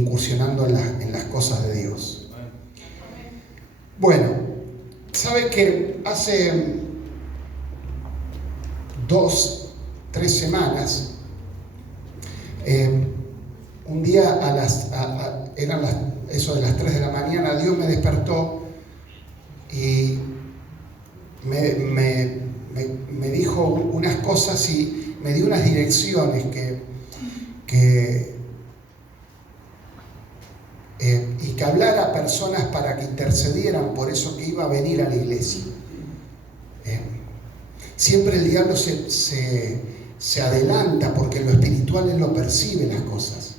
incursionando en las cosas de Dios. Bueno, sabe que hace 2-3 semanas, un día eran eso de las 3 de la mañana, Dios me despertó y me dijo unas cosas y me dio unas direcciones y que hablara a personas para que intercedieran por eso que iba a venir a la iglesia. Siempre el diablo se adelanta porque en lo espiritual él lo percibe las cosas.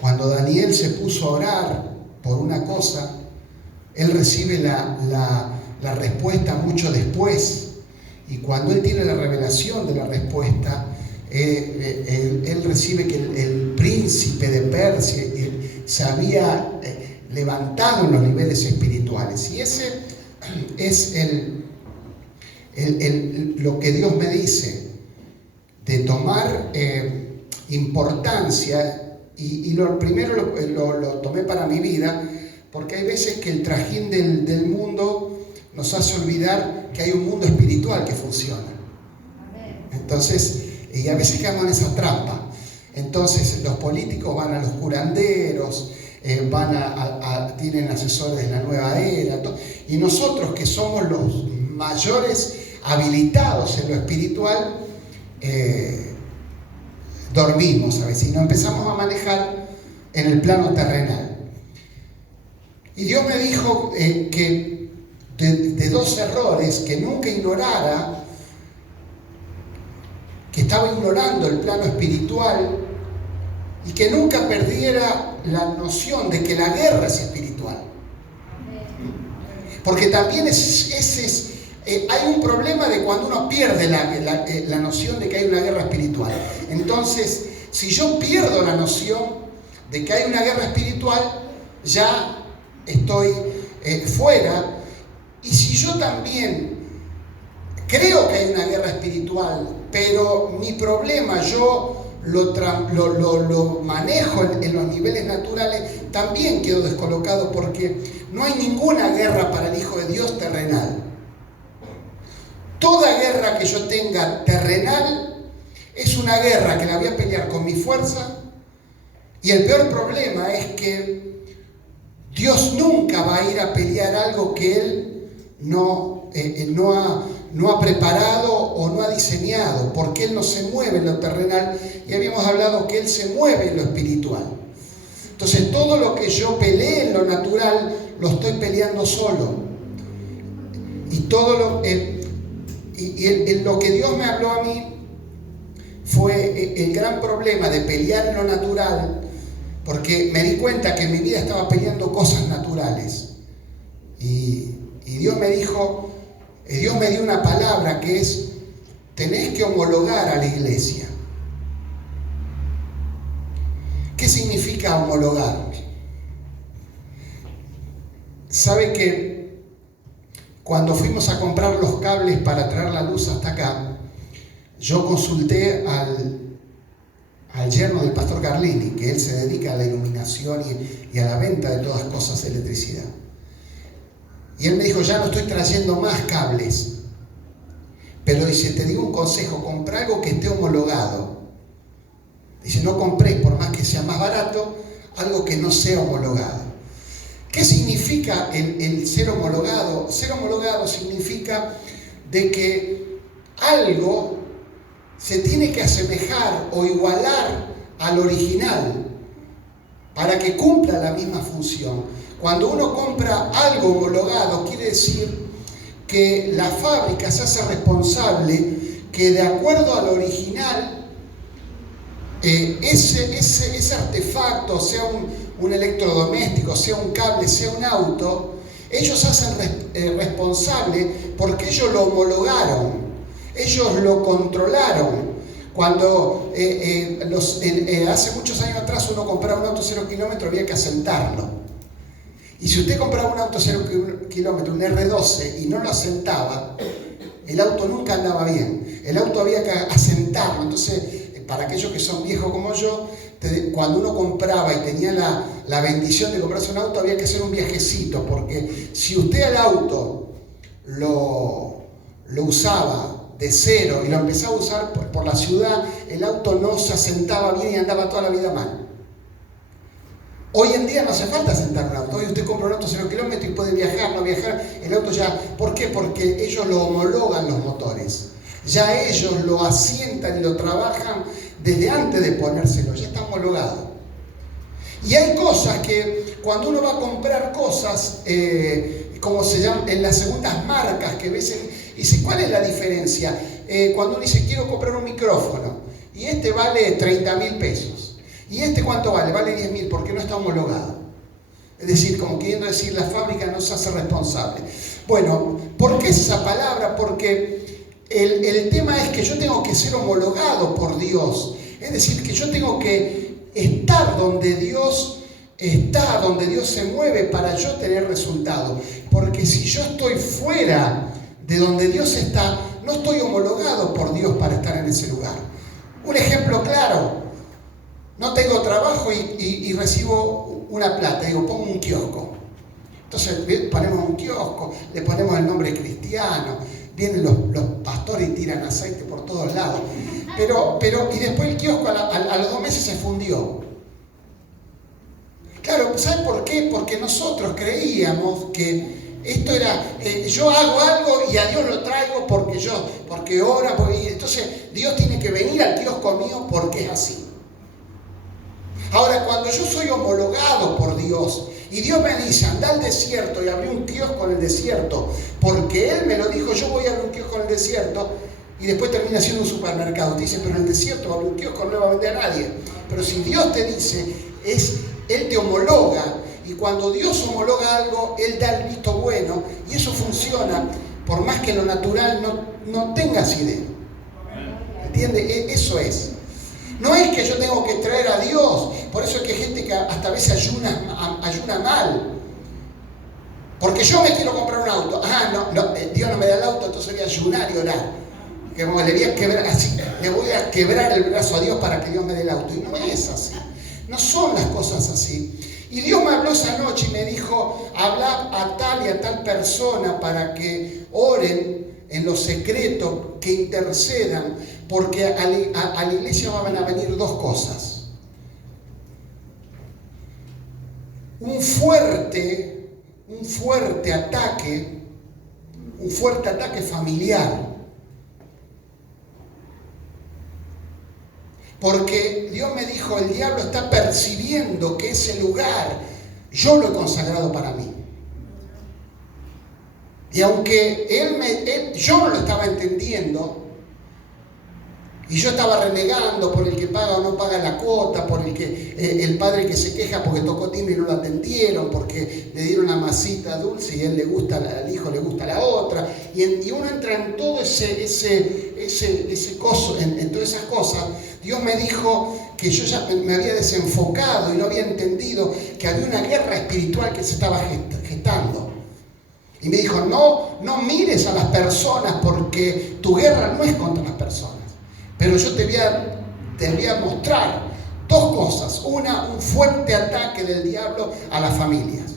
Cuando Daniel se puso a orar por una cosa, él recibe la respuesta mucho después. Y cuando él tiene la revelación de la respuesta, él recibe que el príncipe de Persia se había levantado en los niveles espirituales. Y ese es lo que Dios me dice, de tomar importancia. Y lo primero lo tomé para mi vida, porque hay veces que el trajín del mundo nos hace olvidar que hay un mundo espiritual que funciona. Entonces, y a veces quedamos en esa trampa. Entonces los políticos van a los curanderos, tienen asesores de la nueva era, y nosotros que somos los mayores habilitados en lo espiritual, dormimos a veces y nos empezamos a manejar en el plano terrenal. Y Dios me dijo que de 2 errores, que nunca ignorara, que estaba ignorando el plano espiritual y que nunca perdiera la noción de que la guerra es espiritual. Porque también hay un problema de cuando uno pierde la noción de que hay una guerra espiritual. Entonces, si yo pierdo la noción de que hay una guerra espiritual, ya estoy fuera. Y si yo también creo que hay una guerra espiritual, pero mi problema yo lo manejo en los niveles naturales, también quedo descolocado, porque no hay ninguna guerra para el Hijo de Dios terrenal. Toda guerra que yo tenga terrenal es una guerra que la voy a pelear con mi fuerza, y el peor problema es que Dios nunca va a ir a pelear algo que Él no ha preparado o no ha diseñado, porque Él no se mueve en lo terrenal, y habíamos hablado que Él se mueve en lo espiritual. Entonces todo lo que yo peleé en lo natural lo estoy peleando solo, y lo que Dios me habló a mí fue el gran problema de pelear en lo natural, porque me di cuenta que en mi vida estaba peleando cosas naturales. Y Dios me dijo, Dios me dio una palabra que es: tenés que homologar a la iglesia. ¿Qué significa homologar? ¿Sabe que cuando fuimos a comprar los cables para traer la luz hasta acá, yo consulté al yerno del pastor Carlini, que él se dedica a la iluminación y a la venta de todas cosas de electricidad? Y él me dijo: ya no estoy trayendo más cables, pero dice, te digo un consejo, compra algo que esté homologado. Dice, no compréis, por más que sea más barato, algo que no sea homologado. ¿Qué significa el ser homologado? Ser homologado significa de que algo se tiene que asemejar o igualar al original para que cumpla la misma función. Cuando uno compra algo homologado, quiere decir que la fábrica se hace responsable que, de acuerdo al original, ese artefacto, sea un electrodoméstico, sea un cable, sea un auto, ellos se hacen responsable porque ellos lo homologaron, ellos lo controlaron. Cuando hace muchos años atrás uno compraba un auto 0 kilómetros, había que asentarlo. Y si usted compraba un auto 0 kilómetros, un R12, y no lo asentaba, el auto nunca andaba bien. El auto había que asentarlo. Entonces, para aquellos que son viejos como yo, cuando uno compraba y tenía la bendición de comprarse un auto, había que hacer un viajecito, porque si usted al auto lo usaba de cero y lo empezaba a usar por la ciudad, el auto no se asentaba bien y andaba toda la vida mal. Hoy en día no hace falta sentar un auto. Hoy usted compra un auto 0 kilómetros y puede viajar, no viajar. El auto ya... ¿Por qué? Porque ellos lo homologan los motores. Ya ellos lo asientan y lo trabajan desde antes de ponérselo. Ya está homologado. Y hay cosas que cuando uno va a comprar cosas, como se llaman, en las segundas marcas que ves, y dice, ¿cuál es la diferencia? Cuando uno dice, quiero comprar un micrófono y este vale 30.000 pesos. ¿Y este cuánto vale? Vale 10.000 porque no está homologado. Es decir, como queriendo decir, la fábrica no se hace responsable. Bueno, ¿por qué es esa palabra? Porque el tema es que yo tengo que ser homologado por Dios. Es decir, que yo tengo que estar donde Dios está, donde Dios se mueve para yo tener resultado. Porque si yo estoy fuera de donde Dios está, no estoy homologado por Dios para estar en ese lugar. Un ejemplo claro. No tengo trabajo y recibo una plata. Digo, pongo un kiosco. Entonces ponemos un kiosco, le ponemos el nombre cristiano, vienen los pastores y tiran aceite por todos lados. Y después el kiosco a los 2 meses se fundió. Claro, ¿sabe por qué? Porque nosotros creíamos que esto era, yo hago algo y a Dios lo traigo porque ora, entonces Dios tiene que venir al kiosco mío porque es así. Ahora, cuando yo soy homologado por Dios y Dios me dice, anda al desierto y abrí un kiosco en el desierto, porque Él me lo dijo, yo voy a abrir un kiosco en el desierto, y después termina siendo un supermercado. Te dice, pero en el desierto va a abrir un kiosco, no le va a vender a nadie. Pero si Dios te dice, Él te homologa, y cuando Dios homologa algo, Él da el visto bueno, y eso funciona, por más que lo natural no tengas idea. ¿Entiendes? Eso es. No es que yo tengo que traer a Dios. Por eso es que hay gente que hasta a veces ayuna mal. Porque yo me quiero comprar un auto. Dios no me da el auto, entonces voy a ayunar y orar. Que como le voy a quebrar el brazo a Dios para que Dios me dé el auto. Y no es así. No son las cosas así. Y Dios me habló esa noche y me dijo, habla a tal y a tal persona para que oren en lo secreto, que intercedan, porque a la iglesia van a venir 2 cosas. Un fuerte ataque familiar. Porque Dios me dijo, el diablo está percibiendo que ese lugar yo lo he consagrado para mí. Y aunque yo no lo estaba entendiendo, y yo estaba renegando por el que paga o no paga la cuota, por el padre que se queja porque tocó timbre y no lo atendieron, porque le dieron una masita dulce y al hijo le gusta la otra, y uno entra en todo ese coso, en todas esas cosas. Dios me dijo que yo ya me había desenfocado y no había entendido que había una guerra espiritual que se estaba gestando. Y me dijo, no mires a las personas porque tu guerra no es contra las personas. Pero yo te voy a mostrar 2 cosas. Una, un fuerte ataque del diablo a las familias.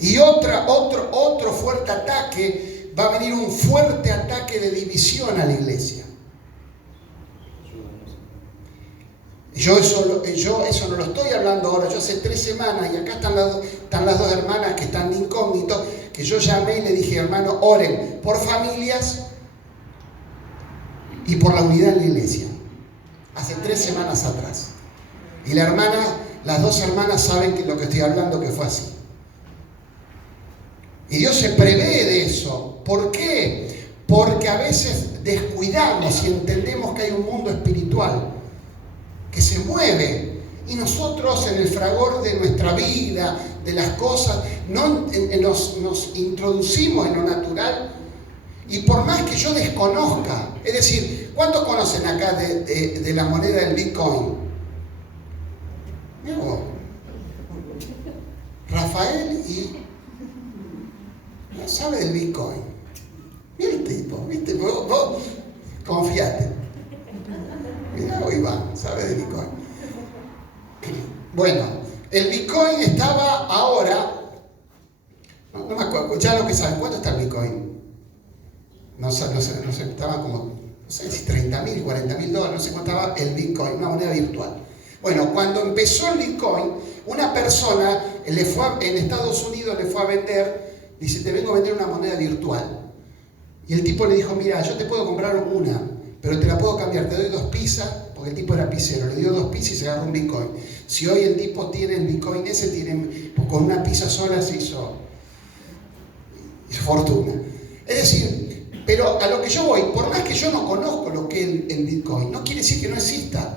Y otro fuerte ataque, va a venir un fuerte ataque de división a la iglesia. Yo eso no lo estoy hablando ahora. Yo hace 3 semanas, y acá están las 2 hermanas que están de incógnito, que yo llamé y le dije, hermano, oren por familias y por la unidad en la iglesia. Hace 3 semanas atrás. Y las 2 hermanas saben que lo que estoy hablando que fue así. Y Dios se prevé de eso. ¿Por qué? Porque a veces descuidamos y entendemos que hay un mundo espiritual que se mueve, y nosotros en el fragor de nuestra vida, de las cosas, nos introducimos en lo natural, y por más que yo desconozca, es decir, ¿cuántos conocen acá de la moneda del Bitcoin? No. Rafael no sabe del Bitcoin. Mira el tipo, ¿viste? Vos confiate. Mirá, Iván, sabe de Bitcoin. Bueno, el Bitcoin estaba ahora, no me acuerdo, ya lo que saben, ¿cuánto está el Bitcoin? No sé, estaba como, no sé si 30.000, 40.000 dólares, no sé cuánto estaba el Bitcoin, una moneda virtual. Bueno, cuando empezó el Bitcoin, una persona en Estados Unidos le fue a vender, dice, te vengo a vender una moneda virtual. Y el tipo le dijo, mira, yo te puedo comprar una, pero te la puedo cambiar, te doy 2 pizzas, porque el tipo era pizzero, le dio 2 pizzas y se agarró un Bitcoin. Si hoy el tipo tiene el Bitcoin ese, con una pizza sola se hizo fortuna. Es decir, pero a lo que yo voy, por más que yo no conozco lo que es el Bitcoin, no quiere decir que no exista.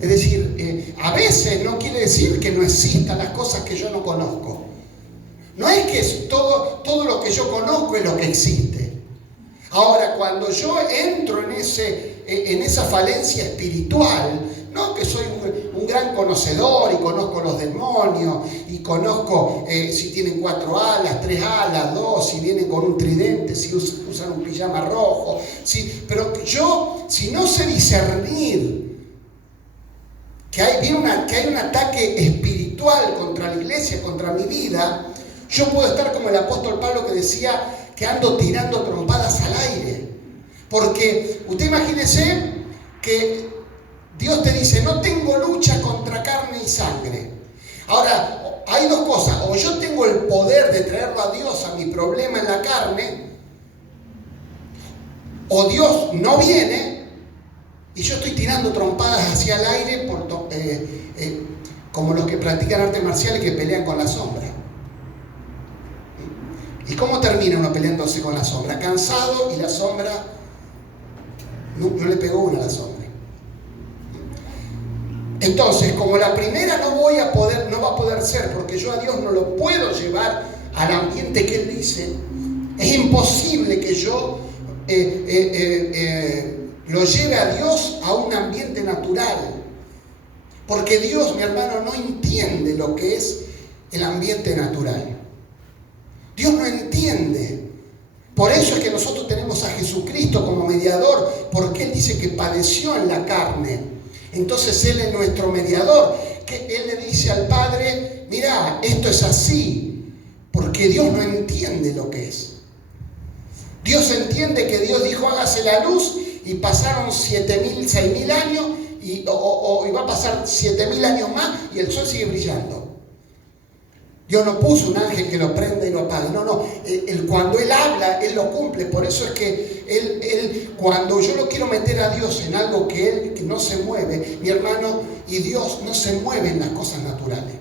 Es decir, a veces no quiere decir que no existan las cosas que yo no conozco. No es que todo lo que yo conozco es lo que existe. Ahora, cuando yo entro en esa falencia espiritual, no que soy un gran conocedor y conozco los demonios y conozco si tienen 4 alas, 3 alas, 2, si vienen con un tridente, si usan un pijama rojo, pero yo, si no sé discernir que hay un ataque espiritual contra la iglesia, contra mi vida, yo puedo estar como el apóstol Pablo que decía que ando tirando trompadas al aire. Porque usted imagínese que Dios te dice, no tengo lucha contra carne y sangre. Ahora, hay 2 cosas, o yo tengo el poder de traerlo a Dios a mi problema en la carne, o Dios no viene y yo estoy tirando trompadas hacia el aire como los que practican artes marciales que pelean con la sombra. ¿Y cómo termina uno peleándose con la sombra? Cansado, y la sombra no le pegó una a la sombra. Entonces, como la primera no va a poder ser, porque yo a Dios no lo puedo llevar al ambiente que Él dice, es imposible que yo lo lleve a Dios a un ambiente natural. Porque Dios, mi hermano, no entiende lo que es el ambiente natural. Dios no entiende. Por eso es que nosotros tenemos a Jesucristo como mediador, porque Él dice que padeció en la carne. Entonces Él es nuestro mediador, que Él le dice al Padre, mira, esto es así, porque Dios no entiende lo que es. Dios entiende que Dios dijo, hágase la luz, y pasaron 7.000, 6.000 años, y va a pasar 7.000 años más, y el sol sigue brillando. Dios no puso un ángel que lo prenda y lo apague. No. Cuando Él habla, Él lo cumple. Por eso es que Él, cuando yo lo quiero meter a Dios en algo que no se mueve, mi hermano, y Dios no se mueve en las cosas naturales.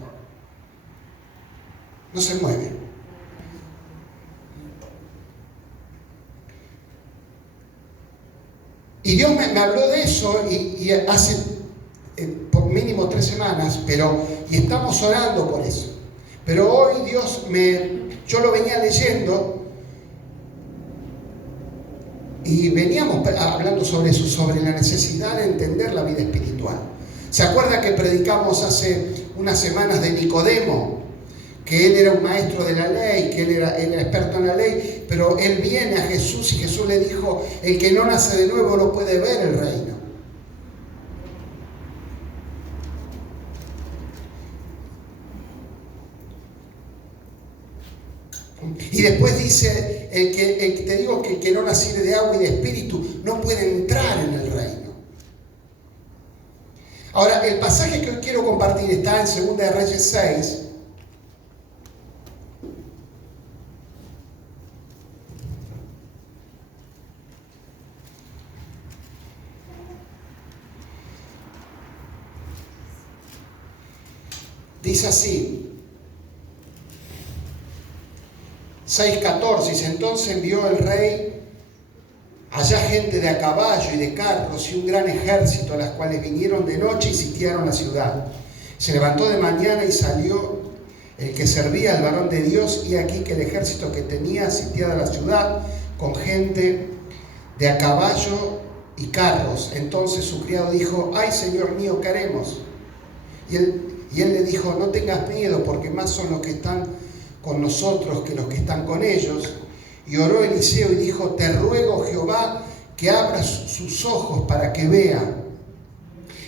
No se mueve. Y Dios me habló de eso y hace por mínimo 3 semanas, y estamos orando por eso. Pero hoy yo lo venía leyendo y veníamos hablando sobre eso, sobre la necesidad de entender la vida espiritual. ¿Se acuerda que predicamos hace unas semanas de Nicodemo? Que él era un maestro de la ley, que él era experto en la ley, pero él viene a Jesús y Jesús le dijo, el que no nace de nuevo no puede ver el reino. Y después dice, el que te digo que el que no naciere de agua y de espíritu no puede entrar en el reino. Ahora, el pasaje que hoy quiero compartir está en 2 de Reyes 6. Dice así, 6:14, dice, entonces envió el rey allá gente de a caballo y de carros y un gran ejército, a las cuales vinieron de noche y sitiaron la ciudad. Se levantó de mañana y salió el que servía al varón de Dios, y aquí que el ejército que tenía sitiada la ciudad con gente de a caballo y carros. Entonces su criado dijo, ay, Señor mío, ¿qué haremos? Y él le dijo, no tengas miedo, porque más son los que están con nosotros que los que están con ellos. Y oró Eliseo y dijo, te ruego, Jehová, que abra sus ojos para que vea.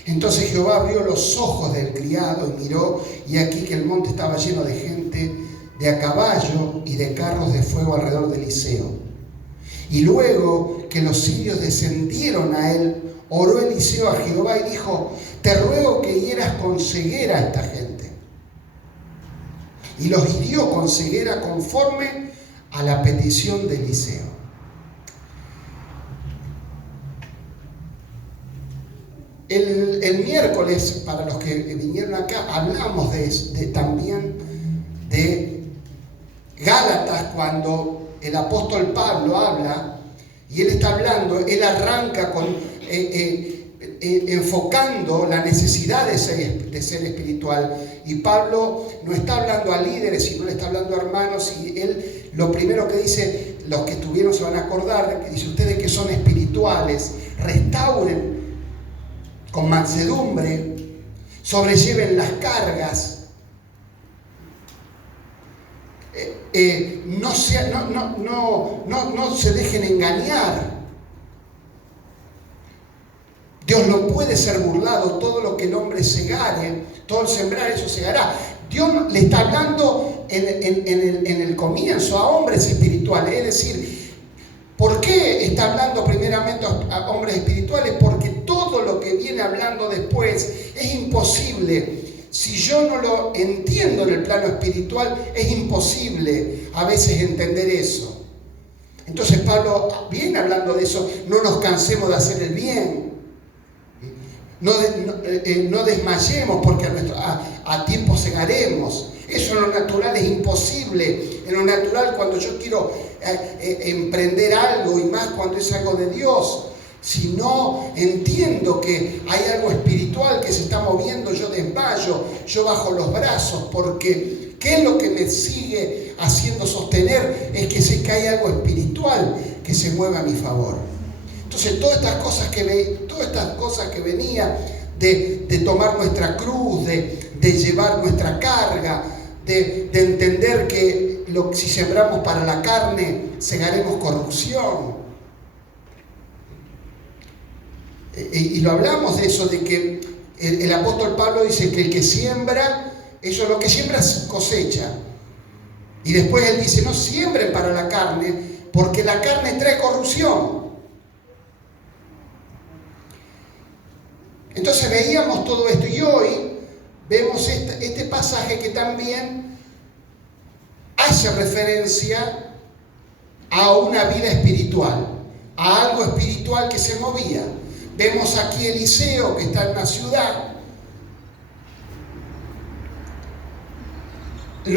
Entonces Jehová abrió los ojos del criado y miró, y aquí que el monte estaba lleno de gente, de a caballo y de carros de fuego alrededor de Eliseo. Y luego que los sirios descendieron a él, oró Eliseo a Jehová y dijo: te ruego que hieras con ceguera a esta gente. Y los hirió con ceguera conforme a la petición de Eliseo. El miércoles, para los que vinieron acá, hablamos también de Gálatas, cuando el apóstol Pablo habla, y él está hablando, él arranca enfocando la necesidad de ser espiritual. Y Pablo no está hablando a líderes, sino le está hablando a hermanos, y él lo primero que dice, los que estuvieron se van a acordar, que dice: ustedes que son espirituales, restauren con mansedumbre, sobrelleven las cargas, no se dejen engañar. Dios no puede ser burlado. Todo lo que el hombre segare, todo el sembrar, eso segará. Dios le está hablando en el comienzo a hombres espirituales. Es decir, ¿por qué está hablando primeramente a hombres espirituales? Porque todo lo que viene hablando después es imposible. Si yo no lo entiendo en el plano espiritual, es imposible a veces entender eso. Entonces Pablo viene hablando de eso. No nos cansemos de hacer el bien. No desmayemos, porque a tiempo segaremos. Eso en lo natural es imposible. En lo natural, cuando yo quiero emprender algo, y más cuando es algo de Dios, si no entiendo que hay algo espiritual que se está moviendo, yo desmayo, yo bajo los brazos, porque ¿qué es lo que me sigue haciendo sostener? Es que sé que hay algo espiritual que se mueve a mi favor. Entonces todas estas cosas que venía de tomar nuestra cruz, de llevar nuestra carga, de entender que si sembramos para la carne, segaremos corrupción. Y lo hablamos de eso, de que el apóstol Pablo dice que el que siembra, eso, lo que siembra cosecha. Y después él dice: no siembren para la carne, porque la carne trae corrupción. Entonces veíamos todo esto, y hoy vemos este pasaje que también hace referencia a una vida espiritual, a algo espiritual que se movía. Vemos aquí Eliseo, que está en una ciudad. En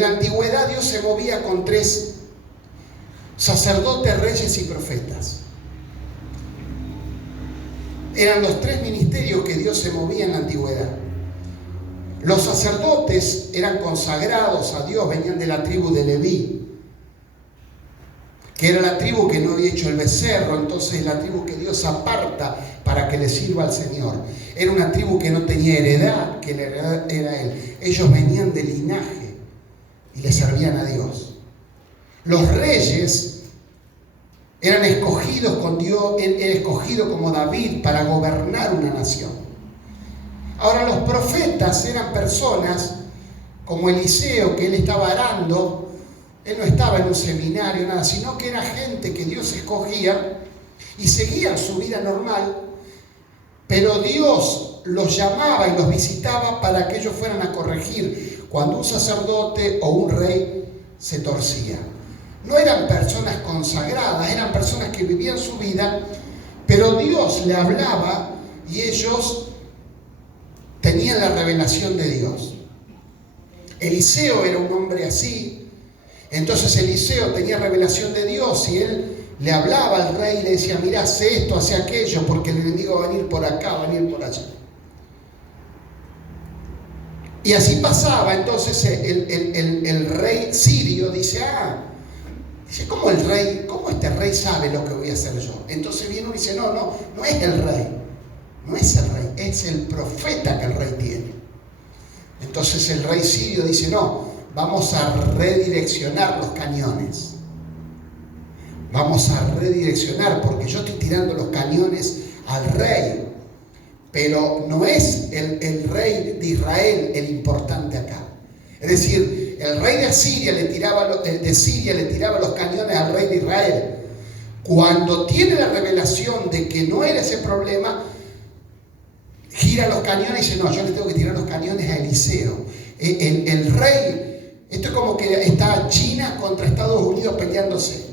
la antigüedad Dios se movía con 3 sacerdotes, reyes y profetas. Eran los 3 ministerios que Dios se movía en la antigüedad. Los sacerdotes eran consagrados a Dios, venían de la tribu de Leví, que era la tribu que no había hecho el becerro, entonces la tribu que Dios aparta para que le sirva al Señor. Era una tribu que no tenía heredad, que la heredad era Él. Ellos venían de linaje y le servían a Dios. Los reyes eran escogidos con Dios, Él era escogido como David para gobernar una nación. Ahora los profetas eran personas como Eliseo, que él estaba arando. Él no estaba en un seminario, nada, sino que era gente que Dios escogía y seguían su vida normal, pero Dios los llamaba y los visitaba para que ellos fueran a corregir cuando un sacerdote o un rey se torcía. No eran personas consagradas, eran personas que vivían su vida, pero Dios le hablaba y ellos tenían la revelación de Dios. Eliseo era un hombre así. Entonces Eliseo tenía revelación de Dios y él le hablaba al rey y le decía: mira, hace esto, hace aquello, porque el enemigo va a venir por acá, va a venir por allá. Y así pasaba. Entonces el rey sirio dice: ¿cómo este rey sabe lo que voy a hacer yo? Entonces viene uno y dice: no es el rey, no es el rey, es el profeta que el rey tiene. Entonces el rey sirio dice: no, vamos a redireccionar los cañones. vamos a redireccionar, porque yo estoy tirando los cañones al rey, pero no es el rey de Israel el importante acá. Es decir, el rey de Siria le tiraba los cañones al rey de Israel. Cuando tiene la revelación de que no era ese problema, gira los cañones y dice, no, yo le tengo que tirar los cañones a Eliseo. El rey, esto es como que está China contra Estados Unidos peleándose.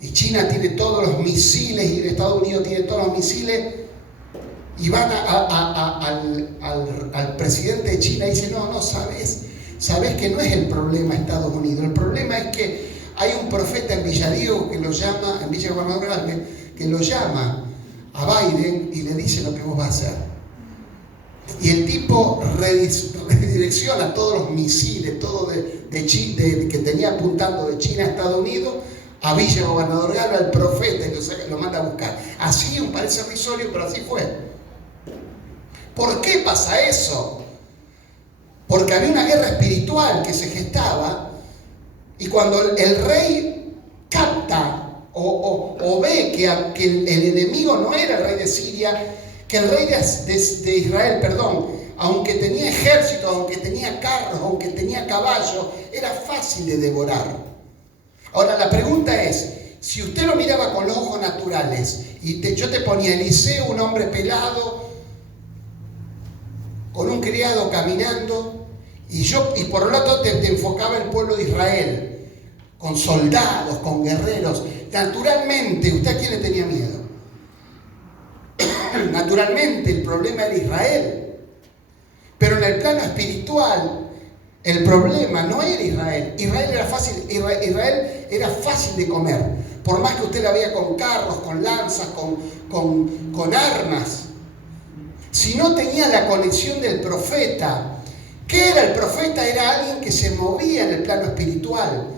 Y China tiene todos los misiles y Estados Unidos tiene todos los misiles. Y van al presidente de China y dice, no, sabes que no es el problema Estados Unidos. El problema es que hay un profeta en Villadiego que lo llama, en Villa Gobernador, que lo llama a Biden y le dice lo que vos vas a hacer. Y el tipo redirecciona todos los misiles, todo que tenía apuntando de China a Estados Unidos, a Villa Gobernador Galo, al profeta, y lo manda a buscar. Así parece risorio, pero así fue. ¿Por qué pasa eso? Porque había una guerra espiritual que se gestaba, y cuando el rey capta o ve que el enemigo no era el rey de Siria, que el rey de Israel, aunque tenía ejército, aunque tenía carros, aunque tenía caballos, era fácil de devorar. Ahora la pregunta es, si usted lo miraba con los ojos naturales, y yo te ponía Eliseo, un hombre pelado, con un criado caminando, y por el otro te enfocaba el pueblo de Israel, con soldados, con guerreros. Naturalmente, ¿usted a quién le tenía miedo? Naturalmente, el problema era Israel. Pero en el plano espiritual, el problema no era Israel. Israel era fácil de comer. Por más que usted la veía con carros, con lanzas, con armas. Si no tenía la conexión del profeta. ¿Qué era el profeta? Era alguien que se movía en el plano espiritual.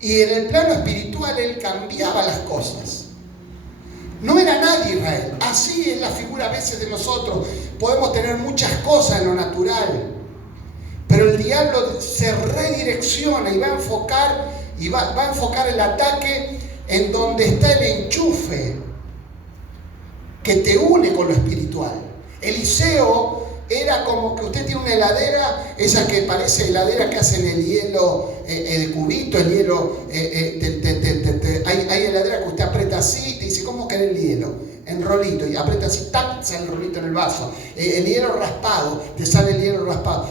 Y en el plano espiritual él cambiaba las cosas. No era nadie Israel. Así es la figura a veces de nosotros. Podemos tener muchas cosas en lo natural, pero el diablo se redirecciona y va a enfocar el ataque en donde está el enchufe que te une con lo espiritual. Eliseo era como que usted tiene una heladera, esa que parece heladera que hacen el hielo de cubito, el hielo, hay heladera que usted aprieta así y te dice, ¿cómo querés el hielo? En rolito, y aprieta así, ¡tac!, sale el rolito en el vaso. El hielo raspado, te sale el hielo raspado.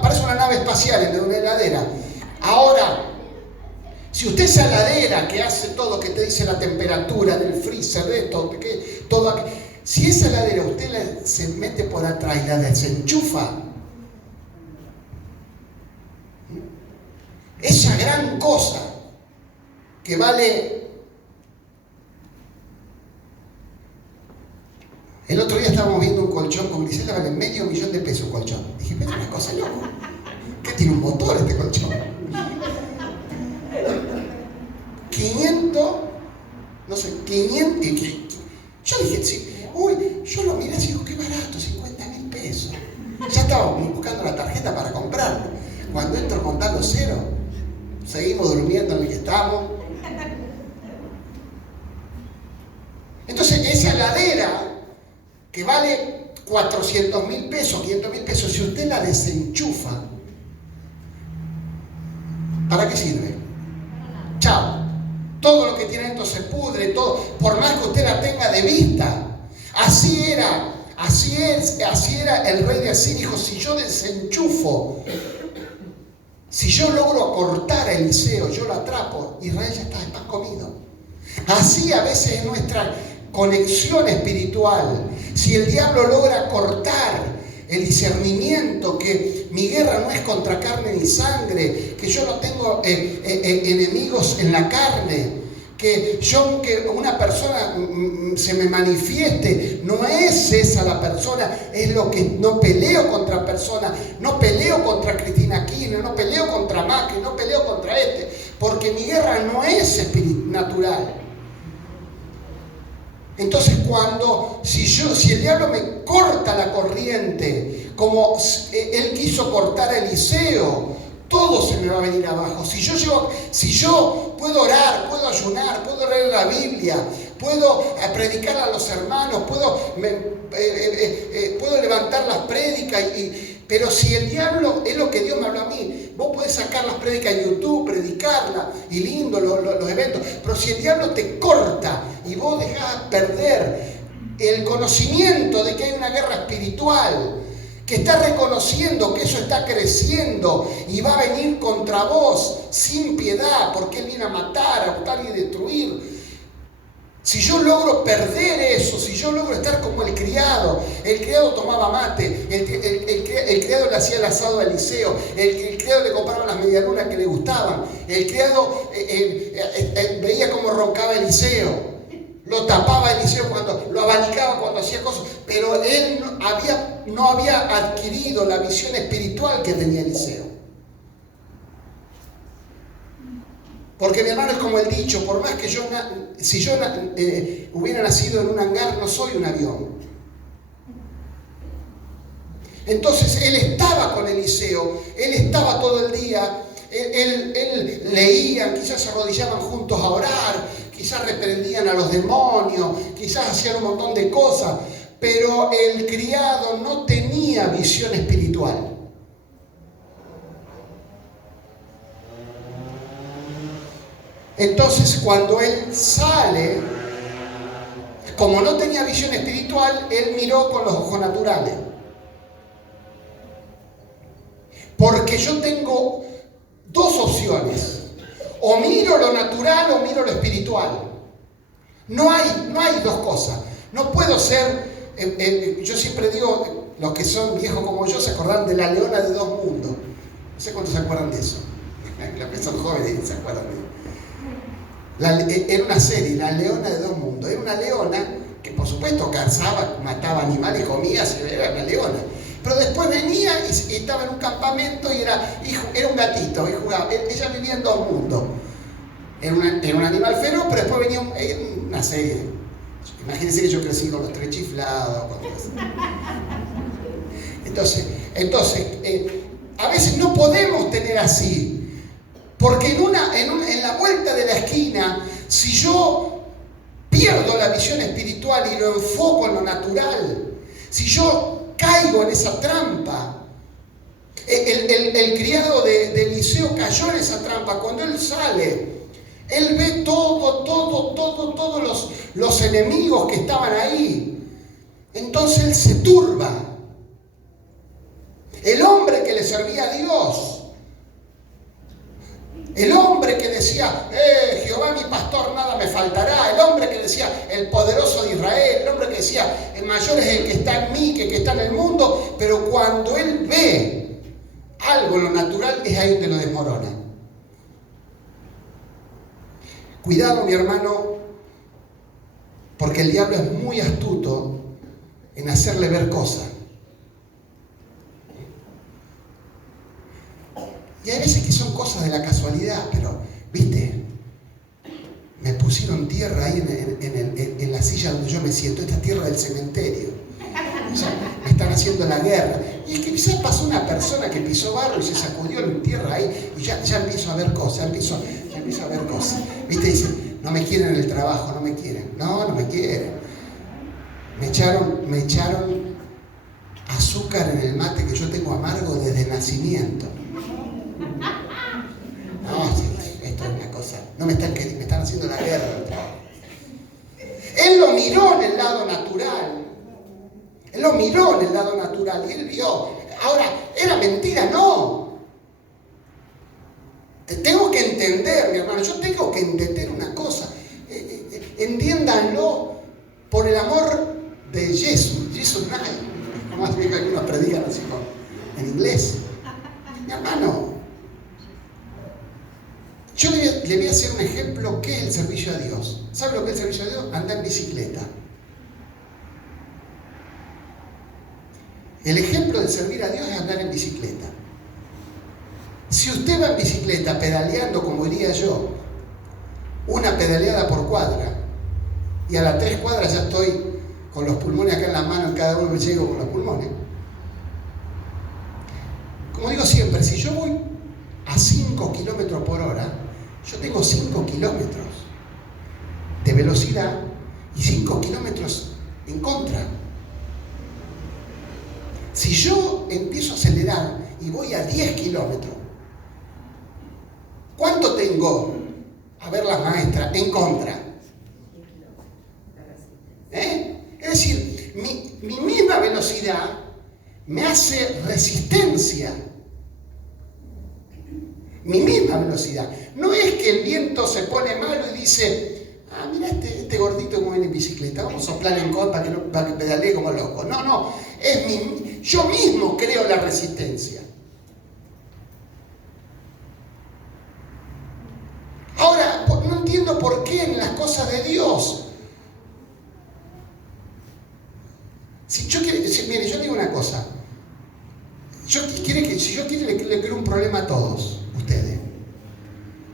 Parece una nave espacial en una heladera. Ahora, si usted esa heladera que hace todo, que te dice la temperatura del freezer, de esto, todo, si esa heladera usted se mete por atrás y la desenchufa, esa gran cosa que vale... El otro día estábamos viendo un colchón con Griselda, vale $500,000 de pesos un colchón. Dije, pero es una cosa loca. ¿Qué tiene un motor este colchón? 500, no sé, 500... Yo dije, sí, yo lo miré y digo, qué barato, $50,000. Ya estábamos buscando la tarjeta para comprarlo. Cuando entro contando cero, seguimos durmiendo en el que estamos. Entonces, esa heladera que vale $400,000, $500,000, si usted la desenchufa, ¿para qué sirve? Chao. Todo lo que tiene dentro se pudre, todo, por más que usted la tenga de vista. Así era el rey de Asiria. Dijo, si yo desenchufo, si yo logro cortar a Eliseo, yo lo atrapo, Israel ya está comido. Así a veces es nuestra conexión espiritual. Si el diablo logra cortar el discernimiento, que mi guerra no es contra carne ni sangre, que yo no tengo enemigos en la carne, que una persona se me manifieste, no es esa la persona, es lo que no peleo contra personas, no peleo contra Cristina Kirchner, no peleo contra Macri, no peleo contra porque mi guerra no es natural. Entonces si el diablo me corta la corriente, como él quiso cortar a Eliseo todo se me va a venir abajo. Si yo puedo orar, puedo ayunar, puedo leer la Biblia, puedo predicar a los hermanos, puedo levantar las prédicas, pero si el diablo, es lo que Dios me habló a mí, vos podés sacar las prédicas en YouTube, predicarlas, y lindo los eventos, pero si el diablo te corta y vos dejás perder el conocimiento de que hay una guerra espiritual, que está reconociendo que eso está creciendo y va a venir contra vos sin piedad, porque él viene a matar, a hurtar y destruir. Si yo logro perder eso, si yo logro estar como el criado tomaba mate, el criado le hacía el asado a Eliseo, el criado le compraba las medialunas que le gustaban, el criado veía cómo roncaba Eliseo, lo tapaba Eliseo lo abanicaba cuando hacía cosas, pero él no había adquirido la visión espiritual que tenía Eliseo. Porque mi hermano, es como el dicho, por más que si yo hubiera nacido en un hangar, no soy un avión. Entonces él estaba con Eliseo, él estaba todo el día, él leía, quizás se arrodillaban juntos a orar, quizás reprendían a los demonios, quizás hacían un montón de cosas, pero el criado no tenía visión espiritual. Entonces, cuando él sale, como no tenía visión espiritual, él miró con los ojos naturales. Porque yo tengo dos opciones: o miro lo natural o miro lo espiritual. No hay dos cosas. No puedo ser, yo siempre digo, los que son viejos como yo se acordan de la leona de dos mundos. No sé cuántos se acuerdan de eso. Los que son jóvenes se acuerdan de eso. Era una serie, La Leona de Dos Mundos. Era una leona que, por supuesto, cazaba, mataba animales, comía, era una leona. Pero después venía y estaba en un campamento y era un gatito y jugaba. Ella vivía en dos mundos. Era un animal feroz, pero después venía una serie. Imagínense que yo crecí con los tres chiflados. Entonces, a veces no podemos tener así. Porque en la vuelta de la esquina, si yo pierdo la visión espiritual y lo enfoco en lo natural, si yo caigo en esa trampa, el criado de Eliseo cayó en esa trampa. Cuando él sale, él ve todos los enemigos que estaban ahí. Entonces él se turba. El hombre que le servía a Dios, el hombre que decía, Jehová mi pastor, nada me faltará. El hombre que decía, el poderoso de Israel. El hombre que decía, el mayor es el que está en mí que el que está en el mundo. Pero cuando él ve algo en lo natural, es ahí donde lo desmorona. Cuidado, mi hermano, porque el diablo es muy astuto en hacerle ver cosas. Y hay veces que son cosas de la casualidad, pero, ¿viste? Me pusieron tierra ahí en la silla donde yo me siento, esta tierra del cementerio. O sea, me están haciendo la guerra. Y es que quizás pasó una persona que pisó barro y se sacudió en tierra ahí, y ya empiezo a ver cosas, ya empiezo a ver cosas. ¿Viste? Dice, no me quieren en el trabajo, no me quieren. No me quieren. Me echaron azúcar en el mate que yo tengo amargo desde nacimiento. No, esto es una cosa. No me están haciendo la guerra. Él lo miró en el lado natural. Y él vio. Ahora, ¿era mentira? No. Tengo que entender, mi hermano. Yo tengo que entender una cosa. Entiéndanlo por el amor de Jesús. Jesús Night. Más bien que algunos predican así en inglés. Mi hermano. Yo le voy a hacer un ejemplo. ¿Qué es el servicio a Dios? ¿Sabe lo que es el servicio a Dios? Andar en bicicleta. El ejemplo de servir a Dios es andar en bicicleta. Si usted va en bicicleta pedaleando, como diría yo, una pedaleada por cuadra, y a las 3 cuadras ya estoy con los pulmones acá en la mano, en cada uno me llego con los pulmones. Como digo siempre, si yo voy a 5 kilómetros por hora, yo tengo 5 kilómetros de velocidad y 5 kilómetros en contra. Si yo empiezo a acelerar y voy a 10 kilómetros, ¿cuánto tengo? A ver, la maestra, en contra. Es decir, mi misma velocidad me hace resistencia. Mi misma velocidad. No es que el viento se pone malo y dice, mira este gordito como viene en bicicleta, vamos a soplar en contra para que pedalee como loco. No, yo mismo creo la resistencia. Ahora, no entiendo por qué en las cosas de Dios. Mire, yo digo una cosa. Si yo quiero le creo un problema a todos ustedes.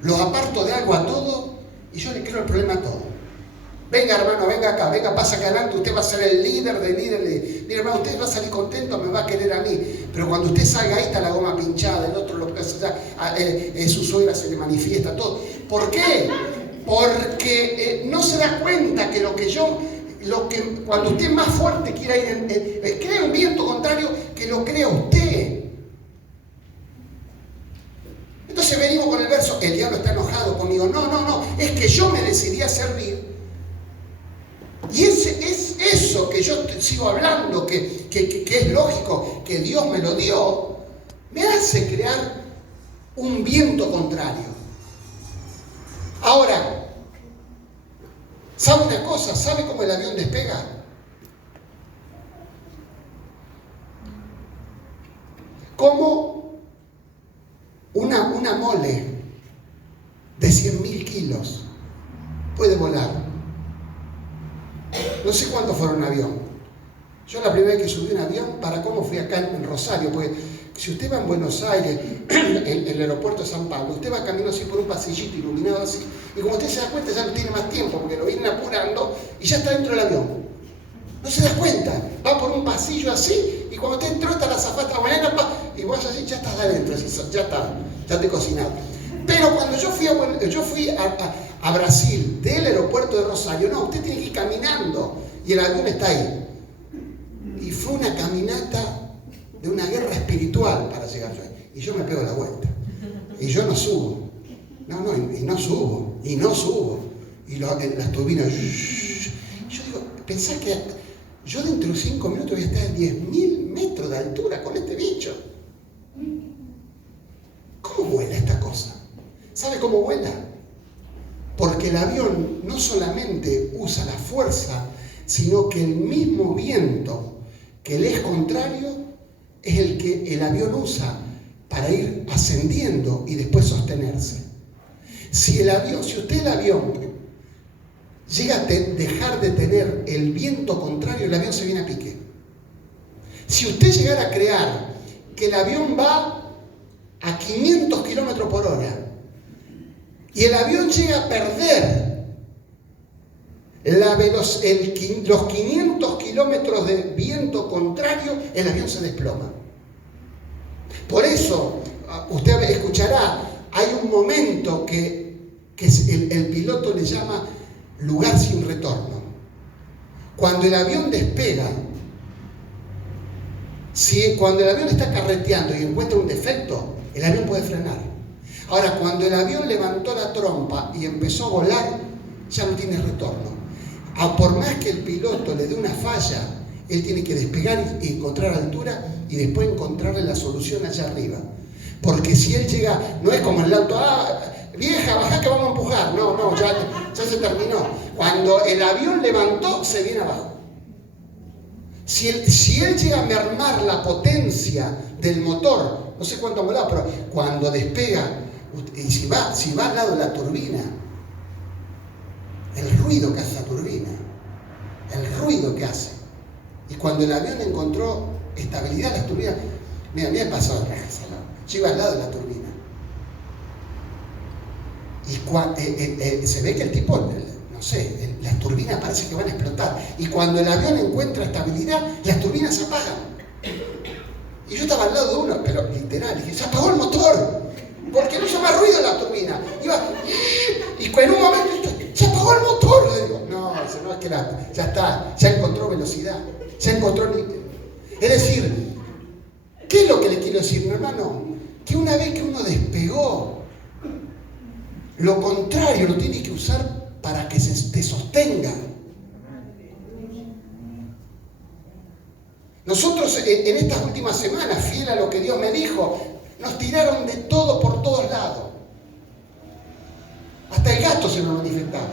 Los aparto de algo a todos y yo le creo el problema a todos. Venga, hermano, venga acá, venga, pasa acá adelante, usted va a ser el líder. Mire, hermano, usted va a salir contento, me va a querer a mí. Pero cuando usted salga, ahí está la goma pinchada, el otro su suegra se le manifiesta, todo. ¿Por qué? Porque no se da cuenta que cuando usted más fuerte quiera ir, crea un viento contrario que lo crea usted. Entonces venimos con el verso, el diablo está enojado conmigo. No, es que yo me decidí a servir. Y es eso que yo sigo hablando, que es lógico, que Dios me lo dio, me hace crear un viento contrario. Ahora, ¿sabe una cosa? ¿Sabe cómo el avión despega? Como una mole de 100.000 kilos puede volar. No sé cuánto fueron un avión. Yo la primera vez que subí un avión, ¿cómo fui acá en Rosario? Porque si usted va en Buenos Aires, en el aeropuerto de San Pablo, usted va caminando así por un pasillito iluminado así, y como usted se da cuenta ya no tiene más tiempo, porque lo vienen apurando, y ya está dentro del avión. No se da cuenta, va por un pasillo así, y cuando usted entró está la azafata buena, y vos así, ya estás adentro, ya te cocinado. Pero cuando yo fui a Brasil, del aeropuerto de Rosario, no, usted tiene que ir caminando, y el avión está ahí. Y fue una caminata de una guerra espiritual para llegar yo ahí. Y yo me pego la vuelta. Y yo no subo. Y no subo. Y las turbinas. Yo digo, pensá que yo dentro de 5 minutos voy a estar a 10.000 metros de altura con este bicho. ¿Cómo vuela esta cosa? ¿Sabe cómo vuela? Porque el avión no solamente usa la fuerza, sino que el mismo viento que le es contrario es el que el avión usa para ir ascendiendo y después sostenerse. Si el avión llega a dejar de tener el viento contrario, el avión se viene a pique. Si usted llegara a crear que el avión va a 500 kilómetros por hora y el avión llega a perder los 500 kilómetros de viento contrario, el avión se desploma. Por eso, usted escuchará, hay un momento que el piloto le llama lugar sin retorno. Cuando el avión despega, cuando el avión está carreteando y encuentra un defecto, el avión puede frenar. Ahora, cuando el avión levantó la trompa y empezó a volar, ya no tiene retorno. Por más que el piloto le dé una falla, él tiene que despegar y encontrar altura y después encontrarle la solución allá arriba. Porque si él llega, no es como en el auto, vieja, bajá que vamos a empujar. No, ya se terminó. Cuando el avión levantó, se viene abajo. Si él llega a mermar la potencia del motor, no sé cuánto volá, pero cuando despega, y si va al lado de la turbina, el ruido que hace la turbina, el ruido que hace. Y cuando el avión encontró estabilidad, las turbinas, mira, me ha pasado el viaje, yo iba al lado de la turbina. Y se ve que el tipo, no sé, las turbinas parece que van a explotar. Y cuando el avión encuentra estabilidad, las turbinas se apagan. Y yo estaba al lado de uno, pero literal, dije, se apagó el motor. porque no hizo más ruido la turbina. Iba, y en un momento se apagó el motor. Le digo, no, es que ya está, ya encontró velocidad, ya encontró. Es decir, ¿qué es lo que le quiero decir, mi hermano? Que una vez que uno despegó, lo contrario lo tiene que usar para que te sostenga. Nosotros en estas últimas semanas, fiel a lo que Dios me dijo, nos tiraron de todo por todos lados. Hasta el gato se nos manifestaba.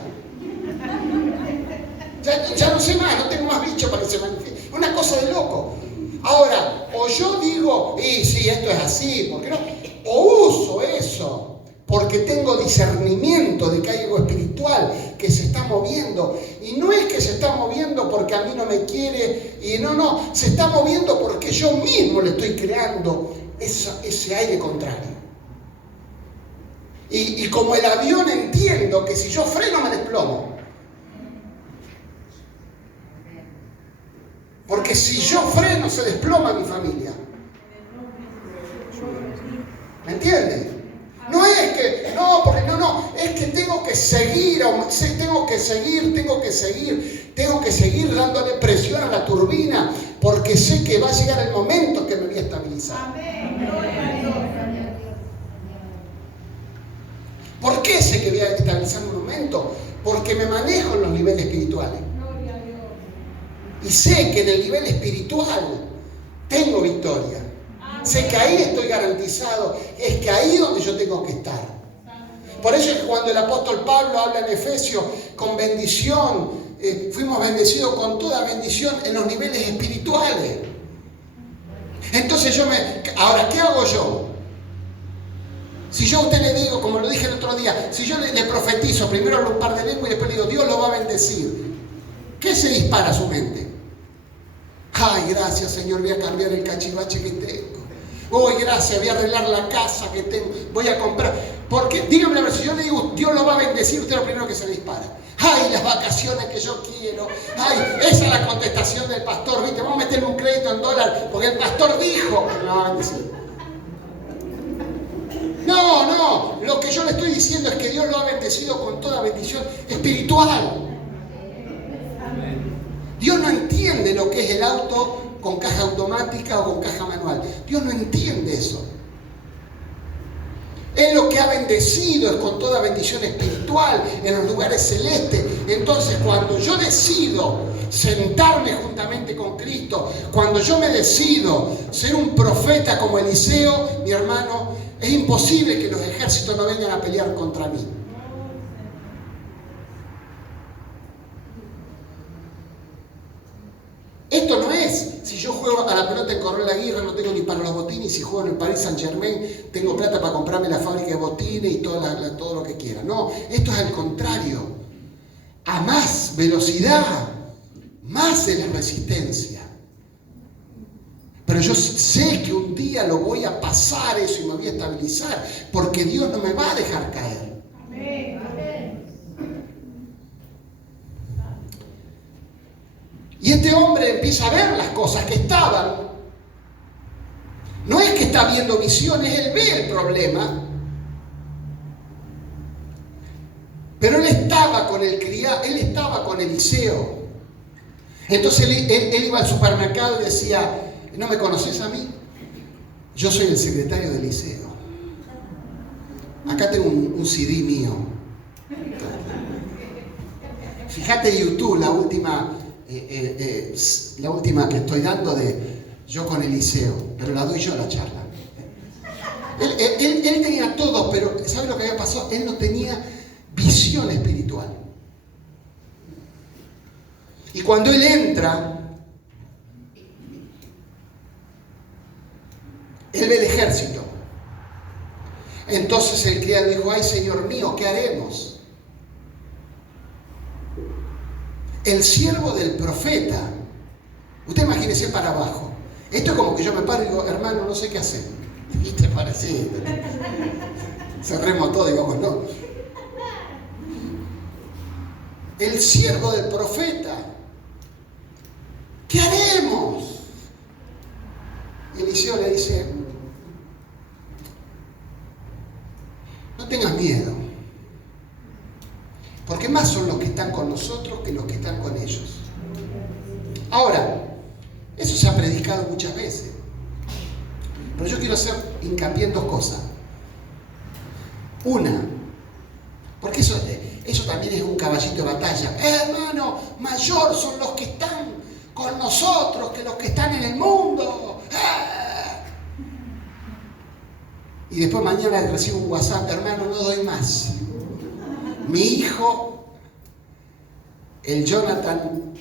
Ya no sé más, no tengo más bicho para que se manifieste. Una cosa de loco. Ahora, o yo digo, y sí, esto es así, ¿por qué no? O uso eso porque tengo discernimiento de que hay algo espiritual que se está moviendo. Y no es que se está moviendo porque a mí no me quiere, y no, se está moviendo porque yo mismo le estoy creando ese aire contrario. Y como el avión entiendo que si yo freno me desplomo. Porque si yo freno se desploma mi familia. ¿Me entiendes? No es que, es que tengo que seguir dándole presión a la turbina, porque sé que va a llegar el momento que me voy a estabilizar. ¿Por qué sé que voy a estabilizar un momento? Porque me manejo en los niveles espirituales. Y sé que en el nivel espiritual tengo victoria. Sé que ahí estoy garantizado, es que ahí es donde yo tengo que estar. Por eso es que cuando el apóstol Pablo habla en Efesios con bendición, fuimos bendecidos con toda bendición en los niveles espirituales. Entonces ahora, ¿qué hago yo? Si yo a usted le digo, como lo dije el otro día, si yo le profetizo, primero hablo un par de lenguas y después le digo, Dios lo va a bendecir, ¿qué se dispara a su mente? Ay, gracias Señor, voy a cambiar el cachivache que tengo. Uy, gracias, voy a arreglar la casa que tengo, voy a comprar. Porque, dígame, si yo le digo, Dios lo va a bendecir, usted es lo primero que se le dispara. Ay, las vacaciones que yo quiero. Ay, esa es la contestación del pastor, ¿viste? Vamos a meterle un crédito en dólar, porque el pastor dijo que lo va a bendecir. No, lo que yo le estoy diciendo es que Dios lo ha bendecido con toda bendición espiritual. Dios no entiende lo que es el auto con caja automática o con caja manual. Dios no entiende eso. Él lo que ha bendecido es con toda bendición espiritual en los lugares celestes. Entonces, cuando yo decido sentarme juntamente con Cristo, cuando yo me decido ser un profeta como Eliseo, mi hermano, es imposible que los ejércitos no vengan a pelear contra mí. Esto no es, si yo juego a la pelota en Corral Aguirre no tengo ni para los botines, y si juego en el Paris Saint-Germain tengo plata para comprarme la fábrica de botines y todo lo que quiera. No, esto es al contrario. A más velocidad, más es la resistencia. Pero yo sé que un día lo voy a pasar eso y me voy a estabilizar, porque Dios no me va a dejar caer. Amén. Y este hombre empieza a ver las cosas que estaban. No es que está viendo visiones, él ve el problema. Pero él estaba con el criado, él estaba con Eliseo. Entonces él iba al supermercado y decía, ¿no me conoces a mí? Yo soy el secretario de Eliseo. Acá tengo un CD mío. Fíjate YouTube, la última que estoy dando de yo con Eliseo, pero la doy yo la charla. Él tenía todo, pero ¿sabe lo que había pasado? Él no tenía visión espiritual. Y cuando él entra, él ve el ejército. Entonces el criado dijo, ay Señor mío, ¿qué haremos? El siervo del profeta, usted imagínese para abajo. Esto es como que yo me paro y digo, hermano, no sé qué hacer. ¿Y te parece? Cerremos todo y vamos, ¿no? El siervo del profeta, ¿qué haremos? Y Eliseo le dice, Ahora, eso se ha predicado muchas veces. Pero yo quiero hacer hincapié en dos cosas. Una, porque eso también es un caballito de batalla. Hermano, mayor son los que están con nosotros que los que están en el mundo. Y después mañana recibo un WhatsApp, hermano, no doy más. Mi hijo, el Jonathan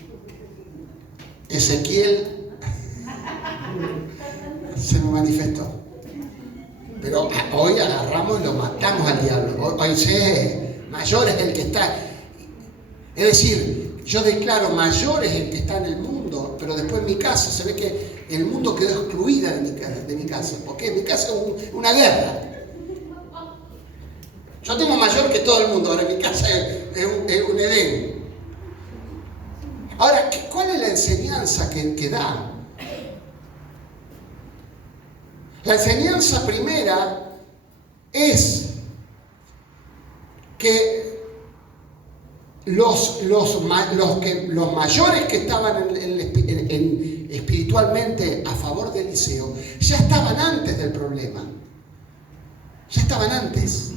Ezequiel, se me manifestó. Pero hoy agarramos y lo matamos al diablo. Hoy mayor es el que está. Es decir, yo declaro mayor es el que está en el mundo, pero después en mi casa se ve que el mundo quedó excluida de mi casa. Porque en mi casa es una guerra. Yo tengo mayor que todo el mundo, ahora en mi casa es un Edén. Ahora, ¿cuál es la enseñanza que da? La enseñanza primera es que los mayores que estaban espiritualmente a favor de Eliseo ya estaban antes del problema. Ya estaban antes.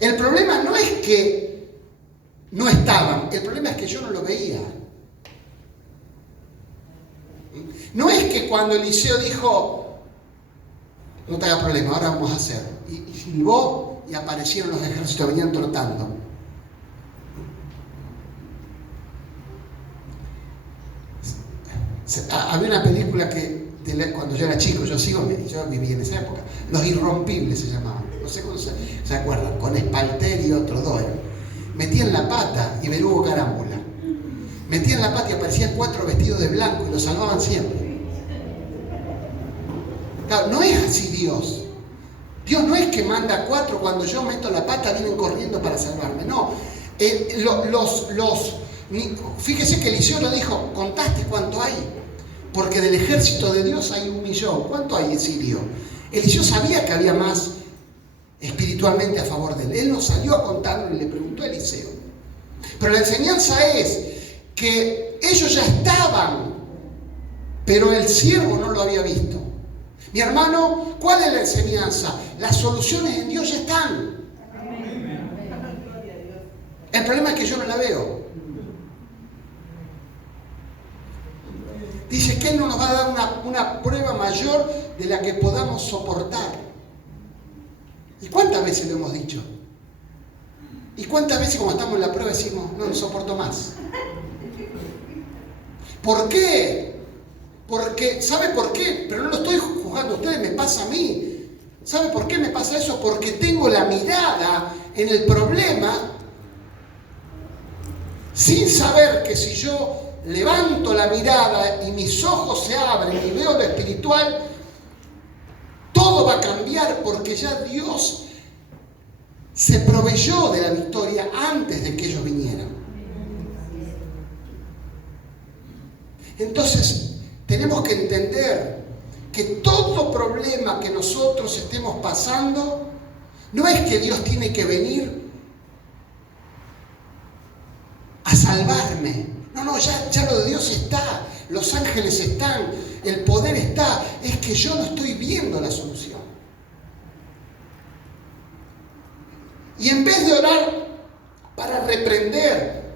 El problema no es que no estaban, el problema es que yo no lo veía. No es que cuando Eliseo dijo, no te hagas problema, ahora vamos a hacer. Y silbó y aparecieron los ejércitos, venían trotando. Había una película que cuando yo era chico, yo viví en esa época, Los Irrompibles se llamaban, no sé cómo se acuerdan, con Espalter y otros dos. Metían la pata y Berugo Carámbula. Metían la pata y aparecían 4 vestidos de blanco y los salvaban siempre. Claro, no es así Dios. Dios no es que manda 4, cuando yo meto la pata vienen corriendo para salvarme. No. Fíjese que Eliseo lo dijo, contaste cuánto hay. Porque del ejército de Dios hay 1.000.000. ¿Cuánto hay en Sirio? Eliseo sabía que había más espiritualmente a favor de él. Él no salió a contarlo y le preguntó a Eliseo. Pero la enseñanza es que ellos ya estaban, pero el siervo no lo había visto. Mi hermano, ¿cuál es la enseñanza? Las soluciones en Dios ya están. El problema es que yo no la veo. Dice que Él no nos va a dar una prueba mayor de la que podamos soportar. ¿Y cuántas veces lo hemos dicho? ¿Y cuántas veces cuando estamos en la prueba decimos, no soporto más? ¿Por qué? Porque, ¿sabe por qué? Pero no lo estoy juzgando a ustedes, me pasa a mí. ¿Sabe por qué me pasa eso? Porque tengo la mirada en el problema sin saber que si yo levanto la mirada y mis ojos se abren y veo lo espiritual, todo va a cambiar porque ya Dios se proveyó de la victoria antes de que ellos vinieran. Entonces, tenemos que entender que todo problema que nosotros estemos pasando, no es que Dios tiene que venir a salvarme. No, ya lo de Dios está, los ángeles están, el poder está, es que yo no estoy viendo la solución. Y en vez de orar para reprender,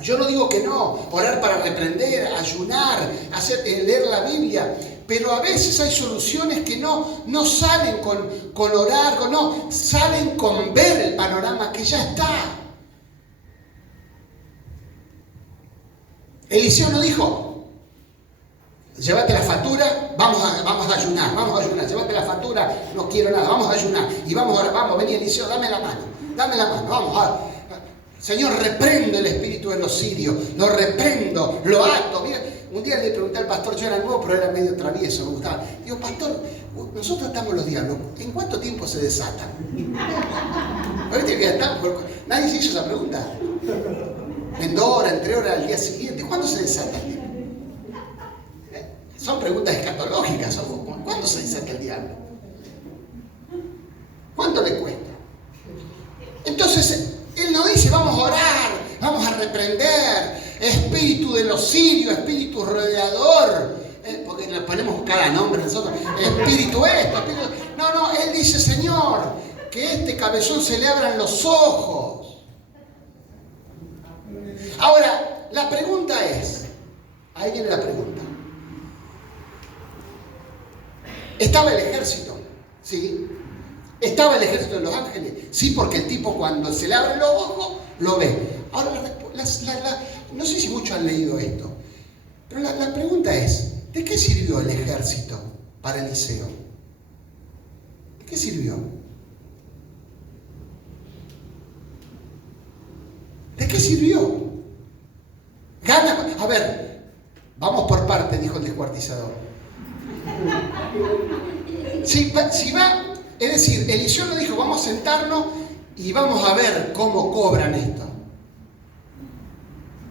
yo no digo que no, orar para reprender, ayunar, leer la Biblia, pero a veces hay soluciones que no salen con orar, no, salen con ver el panorama que ya está. Eliseo no dijo, llévate la factura, vamos a ayunar, llévate la factura, no quiero nada, vamos a ayunar, y vamos, vení Eliseo, dame la mano, vamos. Señor, reprendo el espíritu de los sirios, lo reprendo, lo ato. Mira, un día le pregunté al pastor, yo era nuevo, pero era medio travieso, me gustaba. Digo, pastor, nosotros estamos los diablos, ¿en cuánto tiempo se desatan? Nadie se hizo esa pregunta. En 2 horas, en 3 horas al día siguiente, ¿cuándo se desatan? Son preguntas escatológicas. ¿Cuándo se desata el diablo? ¿Cuánto le cuesta? Entonces, espíritu de los sirios, espíritu rodeador, porque le ponemos cada nombre nosotros, espíritu esto, espíritu... No, él dice, Señor, que a este cabezón se le abran los ojos. Ahora, la pregunta es, ahí viene la pregunta. ¿Estaba el ejército? Sí. ¿Estaba el ejército de los ángeles? Sí, porque el tipo cuando se le abren los ojos, lo ve. Ahora, no sé si muchos han leído esto, pero la pregunta es, ¿de qué sirvió el ejército para Eliseo? ¿De qué sirvió? ¿De qué sirvió? Gana. A ver, vamos por parte, dijo el descuartizador. Si va, es decir, Eliseo no dijo, vamos a sentarnos y vamos a ver cómo cobran esto.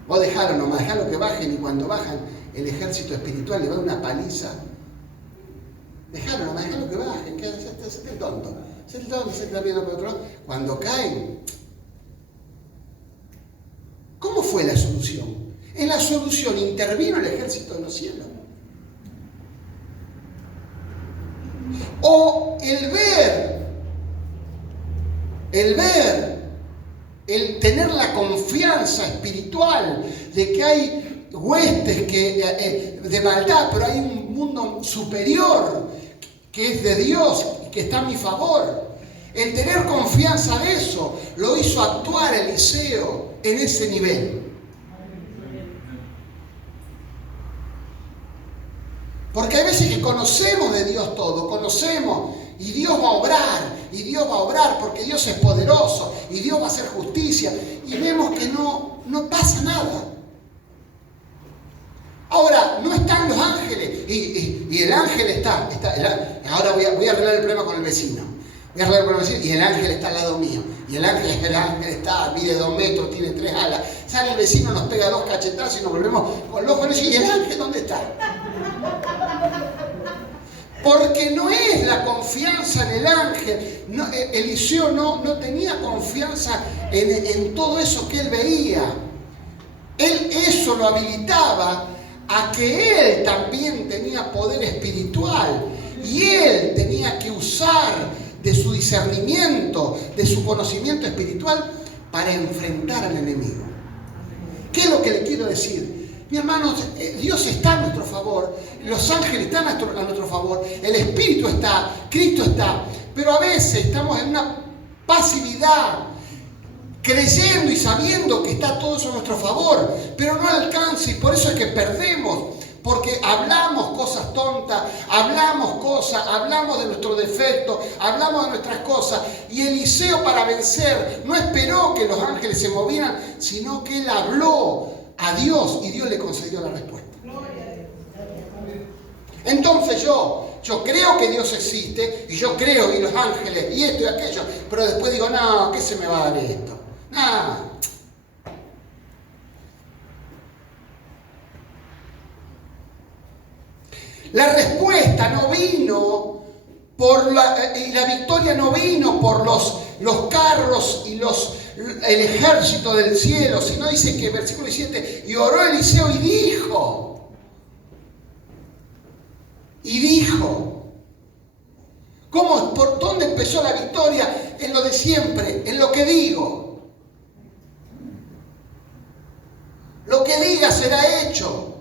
Vos dejalo nomás, dejalo que bajen, y cuando bajan el ejército espiritual le va una paliza. Dejalo nomás, dejalo que bajen, que se el tonto. Se está viendo por otro lado. Cuando caen, ¿cómo fue la solución? En la solución intervino el ejército de los cielos. O el tener la confianza espiritual de que hay huestes de maldad, pero hay un mundo superior que es de Dios y que está a mi favor. El tener confianza de eso lo hizo actuar Eliseo en ese nivel. Porque hay veces que conocemos de Dios todo, conocemos, y Dios va a obrar, porque Dios es poderoso, y Dios va a hacer justicia, y vemos que no pasa nada. Ahora, no están los ángeles, y el ángel está ahora voy a arreglar el problema con el vecino. Voy a arreglar el problema con el vecino, y el ángel está al lado mío, y el ángel está, mide 2 metros, tiene 3 alas. Sale el vecino, nos pega 2 cachetazos y nos volvemos con los ojos, y el ángel, ¿dónde está? Porque no es la confianza en el ángel. Eliseo no tenía confianza en todo eso que él veía. Eso lo habilitaba a que él también tenía poder espiritual. Y él tenía que usar de su discernimiento, de su conocimiento espiritual para enfrentar al enemigo. ¿Qué es lo que le quiero decir? Mi hermano, Dios está a nuestro favor, los ángeles están a nuestro favor, el Espíritu está, Cristo está, pero a veces estamos en una pasividad, creyendo y sabiendo que está todo eso a nuestro favor, pero no alcanza, y por eso es que perdemos, porque hablamos cosas tontas, hablamos de nuestros defectos, hablamos de nuestras cosas, y Eliseo, para vencer, no esperó que los ángeles se movieran, sino que él habló a Dios y Dios le concedió la respuesta. Entonces yo creo que Dios existe, y yo creo en los ángeles y esto y aquello, pero después digo, no, ¿qué se me va a dar esto? No. La respuesta no vino y la victoria no vino por los carros y el ejército del cielo, sino dice que versículo 17, y oró Eliseo y dijo, ¿cómo? ¿Por dónde empezó la victoria? En lo de siempre, en lo que digo. Lo que diga será hecho.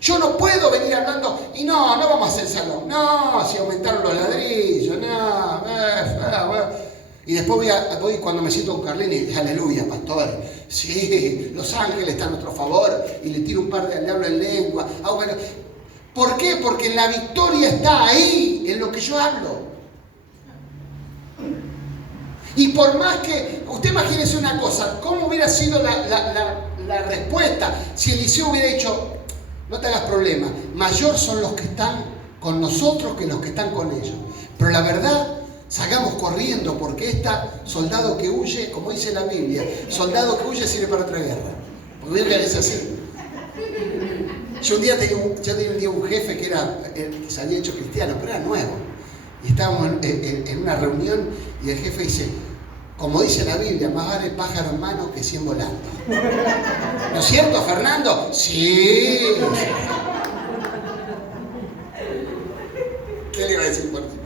Yo no puedo venir hablando, y no vamos a hacer salón, no, si aumentaron los ladrillos, y después voy cuando me siento con Carlini, y aleluya, pastor, sí, los ángeles están a nuestro favor, y le tiro un par de diablos en lengua. ¿Por qué? Porque la victoria está ahí, en lo que yo hablo. Y por más que, usted imagínese una cosa, ¿cómo hubiera sido la respuesta si Eliseo hubiera dicho, no te hagas problema, mayor son los que están con nosotros que los que están con ellos? Pero la verdad, salgamos corriendo, porque soldado que huye, como dice la Biblia, soldado que huye sirve para otra guerra. Porque Biblia es así. Yo un día tenía un jefe que se había hecho cristiano, pero era nuevo. Y estábamos en una reunión y el jefe dice, Como dice la Biblia, más vale pájaro en mano que 100 volando. ¿No es cierto, Fernando? Sí. ¿Qué le iba a decir por ti?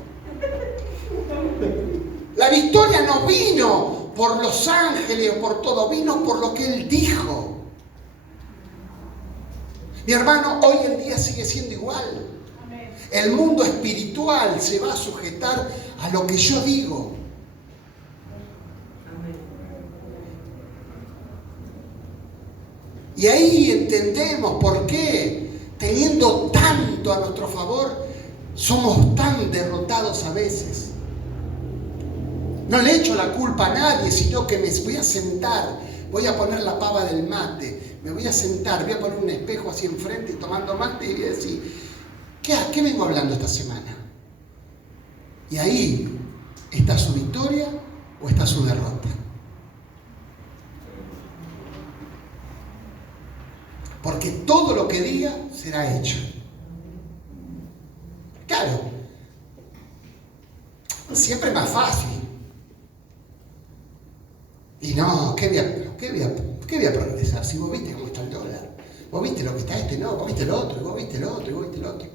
La victoria no vino por los ángeles o por todo, vino por lo que Él dijo. Mi hermano, hoy en día sigue siendo igual. El mundo espiritual se va a sujetar a lo que yo digo. Y ahí entendemos por qué, teniendo tanto a nuestro favor, somos tan derrotados a veces. No le echo la culpa a nadie, sino que me voy a sentar, voy a poner la pava del mate, me voy a sentar, voy a poner un espejo así enfrente y tomando mate y voy a decir, ¿a qué vengo hablando esta semana? Y ahí está su victoria o está su derrota. Porque todo lo que diga será hecho. Claro, siempre es más fácil. Y no, ¿qué voy a progresar? Si vos viste cómo está el dólar, vos viste lo que está esto y no, vos viste lo otro, y vos viste lo otro, y vos viste lo otro.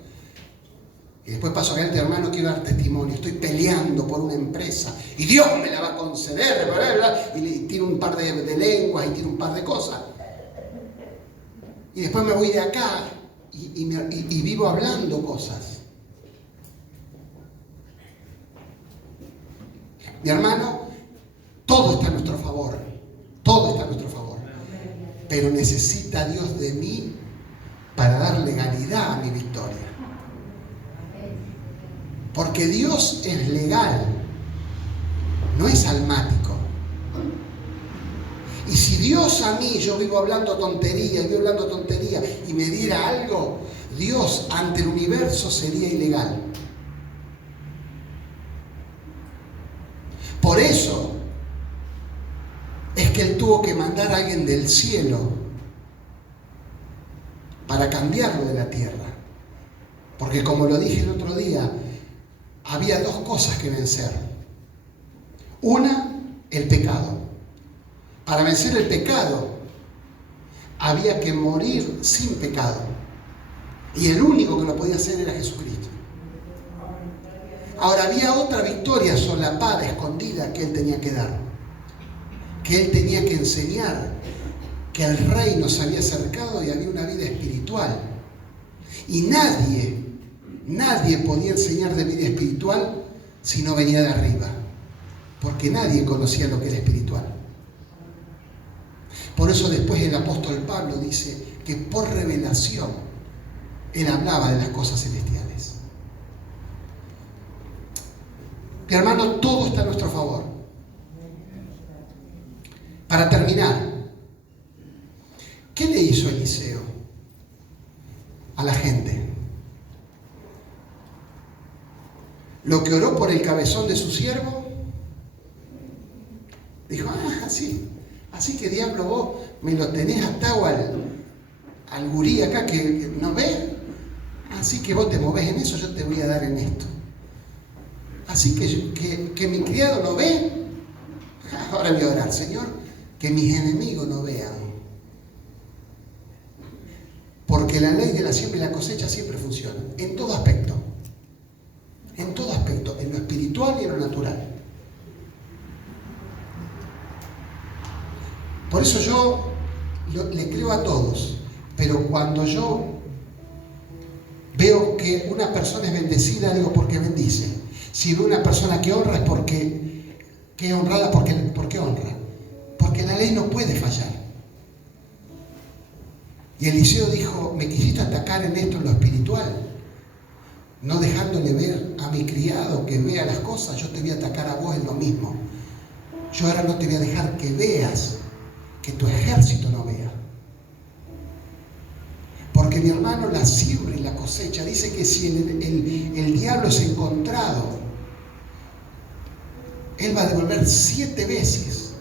Y después paso adelante, hermano, quiero dar testimonio, estoy peleando por una empresa y Dios me la va a conceder, bla, bla, bla, y tiro un par de lenguas y tiro un par de cosas. Y después me voy de acá y vivo hablando cosas. Mi hermano, todo está a nuestro favor. Todo está a nuestro favor. Pero necesita Dios de mí para dar legalidad a mi victoria. Porque Dios es legal, no es almático. Y si Dios a mí, yo vivo hablando tontería y me diera algo, Dios ante el universo sería ilegal. Por eso es que Él tuvo que mandar a alguien del cielo para cambiarlo de la tierra. Porque como lo dije el otro día, había dos cosas que vencer. Una, el pecado. Para vencer el pecado, había que morir sin pecado. Y el único que lo podía hacer era Jesucristo. Ahora, había otra victoria solapada, escondida, que Él tenía que dar. Que Él tenía que enseñar que el reino se había acercado y había una vida espiritual. Y nadie podía enseñar de vida espiritual si no venía de arriba. Porque nadie conocía lo que era espiritual. Por eso después el apóstol Pablo dice que por revelación él hablaba de las cosas celestiales. Mi hermano, todo está a nuestro favor. Para terminar, ¿qué le hizo Eliseo a la gente? Lo que oró por el cabezón de su siervo, dijo, sí. Así que diablo, vos me lo tenés atado al gurí acá que no ve. Así que vos te movés en eso, yo te voy a dar en esto. Así que mi criado no ve. Ahora voy a orar, Señor, que mis enemigos no vean. Porque la ley de la siembra y la cosecha siempre funciona. En todo aspecto. En todo aspecto. En lo espiritual y en lo natural. Por eso yo le creo a todos, pero cuando yo veo que una persona es bendecida, digo, porque bendice. Si veo una persona que honra, es porque que es honrada, porque honra. Porque la ley no puede fallar. Y Eliseo dijo, me quisiste atacar en esto, en lo espiritual, no dejándole ver a mi criado que vea las cosas, yo te voy a atacar a vos en lo mismo. Yo ahora no te voy a dejar que veas, que tu ejército no vea. Porque mi hermano, la siembra y la cosecha, dice que si el diablo es encontrado, él va a devolver 7 veces.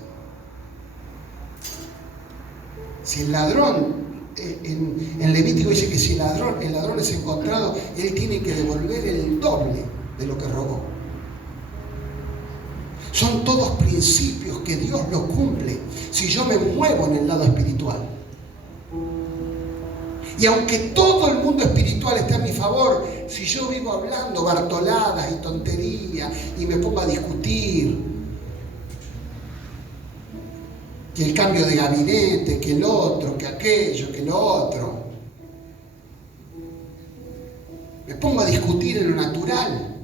Si el ladrón, en Levítico dice que si el ladrón es encontrado, él tiene que devolver el doble de lo que robó. Son todos principios principios que Dios los cumple si yo me muevo en el lado espiritual. Y aunque todo el mundo espiritual esté a mi favor, si yo vivo hablando bartoladas y tonterías y me pongo a discutir que el cambio de gabinete, que el otro, que aquello, que lo otro, me pongo a discutir en lo natural,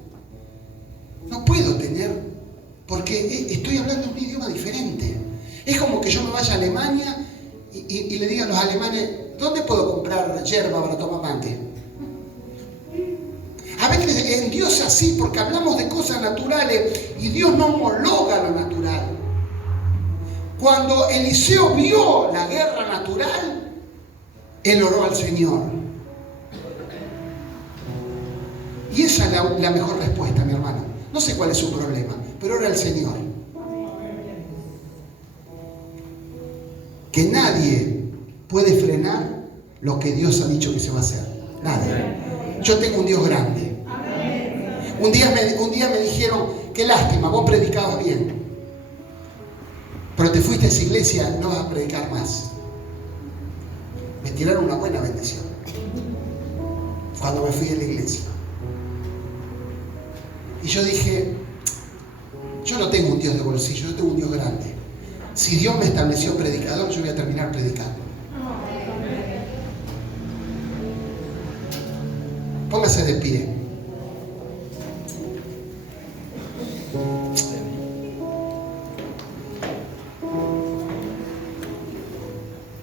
no puedo tener, porque estoy hablando un idioma diferente. Es como que yo me vaya a Alemania y le diga a los alemanes: ¿dónde puedo comprar yerba para tomar mate? A veces en Dios es así, porque hablamos de cosas naturales y Dios no homologa lo natural. Cuando Eliseo vio la guerra natural, él oró al Señor. Y esa es la mejor respuesta, mi hermano. No sé cuál es su problema, pero ora al Señor. Que nadie puede frenar lo que Dios ha dicho que se va a hacer. Nadie. Yo tengo un Dios grande. Un día me dijeron: qué lástima, vos predicabas bien, pero te fuiste a esa iglesia, no vas a predicar más. Me tiraron una buena bendición cuando me fui de la iglesia. Y yo dije: yo no tengo un Dios de bolsillo, yo tengo un Dios grande. Si Dios me estableció predicador, yo voy a terminar predicando. Póngase de pie.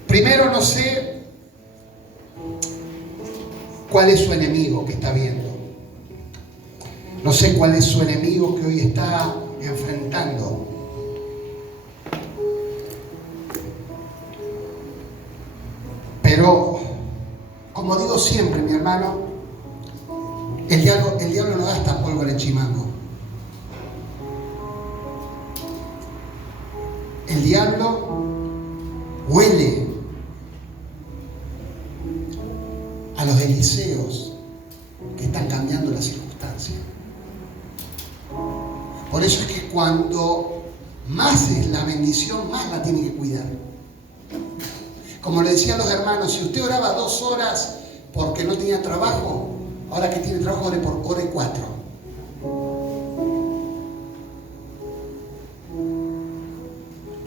Primero, no sé cuál es su enemigo que está viendo. No sé cuál es su enemigo que hoy está enfrentando. Pero, como digo siempre, mi hermano, el diablo no gasta pólvora en chimango. El diablo huele a los Eliseos que están cambiando las circunstancias. Por eso es que cuando más es la bendición, más la tiene que cuidar. Como le decía a los hermanos, si usted oraba 2 horas porque no tenía trabajo, ahora que tiene trabajo, ore 4.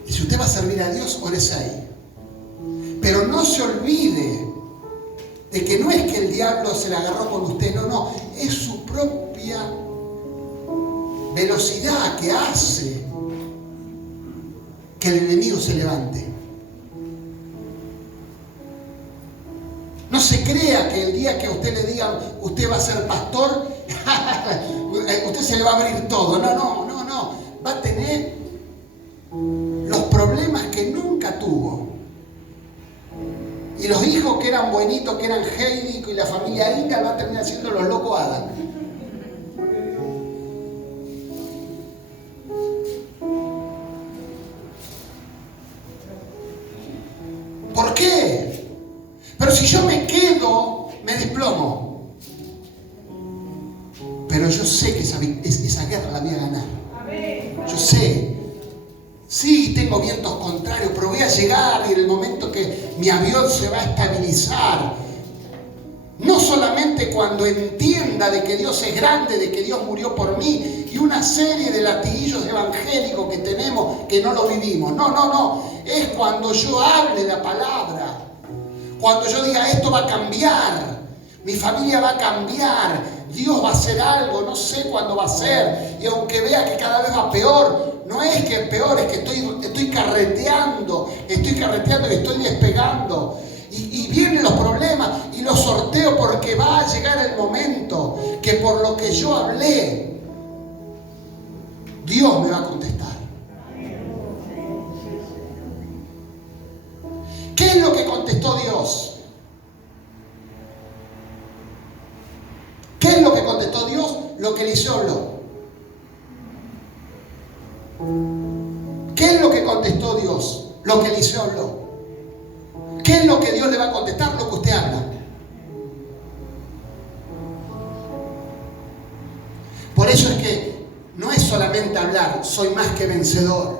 Y si usted va a servir a Dios, ore 6. Pero no se olvide de que no es que el diablo se la agarró con usted, no, es su propia velocidad que hace que el enemigo se levante. No se crea que el día que a usted le digan usted va a ser pastor, usted se le va a abrir todo. No. Va a tener los problemas que nunca tuvo. Y los hijos que eran buenitos, que eran Heidi y la familia Inga, van a terminar siendo los locos Adam. ¿Por qué? Pero si yo me quedo, me desplomo. Pero yo sé que esa guerra la voy a ganar. Yo sé. Sí, tengo vientos contrarios, pero voy a llegar y en el momento que mi avión se va a estabilizar, no solamente cuando entienda de que Dios es grande, de que Dios murió por mí, y una serie de latiguillos evangélicos que tenemos que no lo vivimos. No. Es cuando yo hable la palabra. Cuando yo diga esto va a cambiar, mi familia va a cambiar, Dios va a hacer algo, no sé cuándo va a ser. Y aunque vea que cada vez va peor, no es que es peor, es que estoy carreteando y estoy despegando. Y vienen los problemas y los sorteo porque va a llegar el momento que por lo que yo hablé, Dios me va a contestar. ¿Qué es lo que contestó Dios? ¿Qué es lo que contestó Dios? Lo que Eliseo habló. ¿Qué es lo que contestó Dios? Lo que Eliseo habló. ¿Qué es lo que Dios le va a contestar? Lo que usted habla. Por eso es que no es solamente hablar, declarar: soy más que vencedor.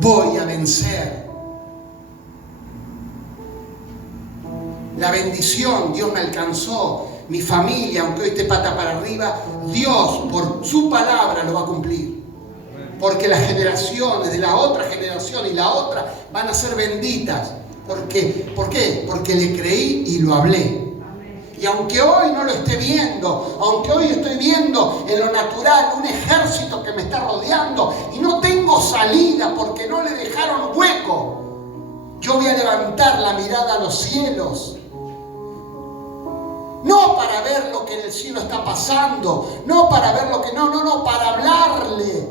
Voy a vencer. La bendición, Dios me alcanzó. Mi familia, aunque hoy esté pata para arriba, Dios por su palabra lo va a cumplir. Porque las generaciones de la otra generación y la otra van a ser benditas. ¿Por qué? Porque le creí y lo hablé. Y aunque hoy no lo esté viendo, aunque hoy estoy viendo en lo natural un ejército que me está rodeando y no tengo salida porque no le dejaron hueco, yo voy a levantar la mirada a los cielos. No para ver lo que en el cielo está pasando, no para ver lo que no, para hablarle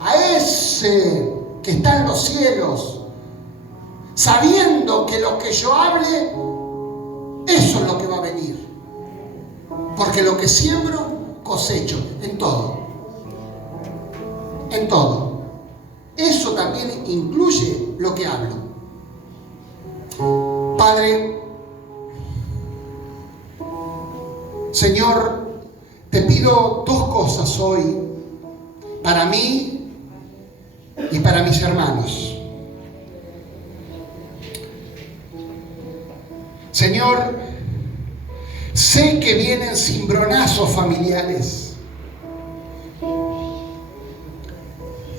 a ese que está en los cielos, sabiendo que lo que yo hable, eso es lo que va a venir. Porque lo que siembro, cosecho, en todo. En todo. Eso también incluye lo que hablo. Padre, Señor, te pido dos cosas hoy, para mí y para mis hermanos. Señor, sé que vienen cimbronazos familiares.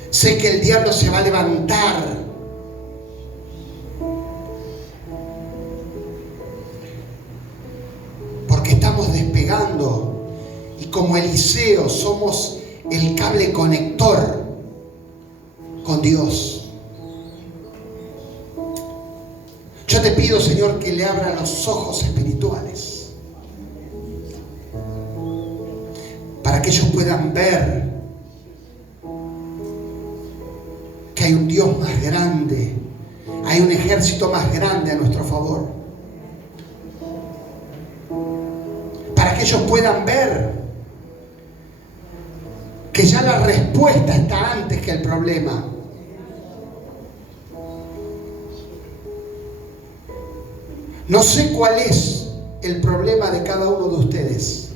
Sé que el diablo se va a levantar. Porque estamos despegando y como Eliseo somos el cable conector con Dios. Yo te pido, Señor, que le abra los ojos espirituales para que ellos puedan ver que hay un Dios más grande, hay un ejército más grande a nuestro favor. Para que ellos puedan ver que ya la respuesta está antes que el problema. No sé cuál es el problema de cada uno de ustedes,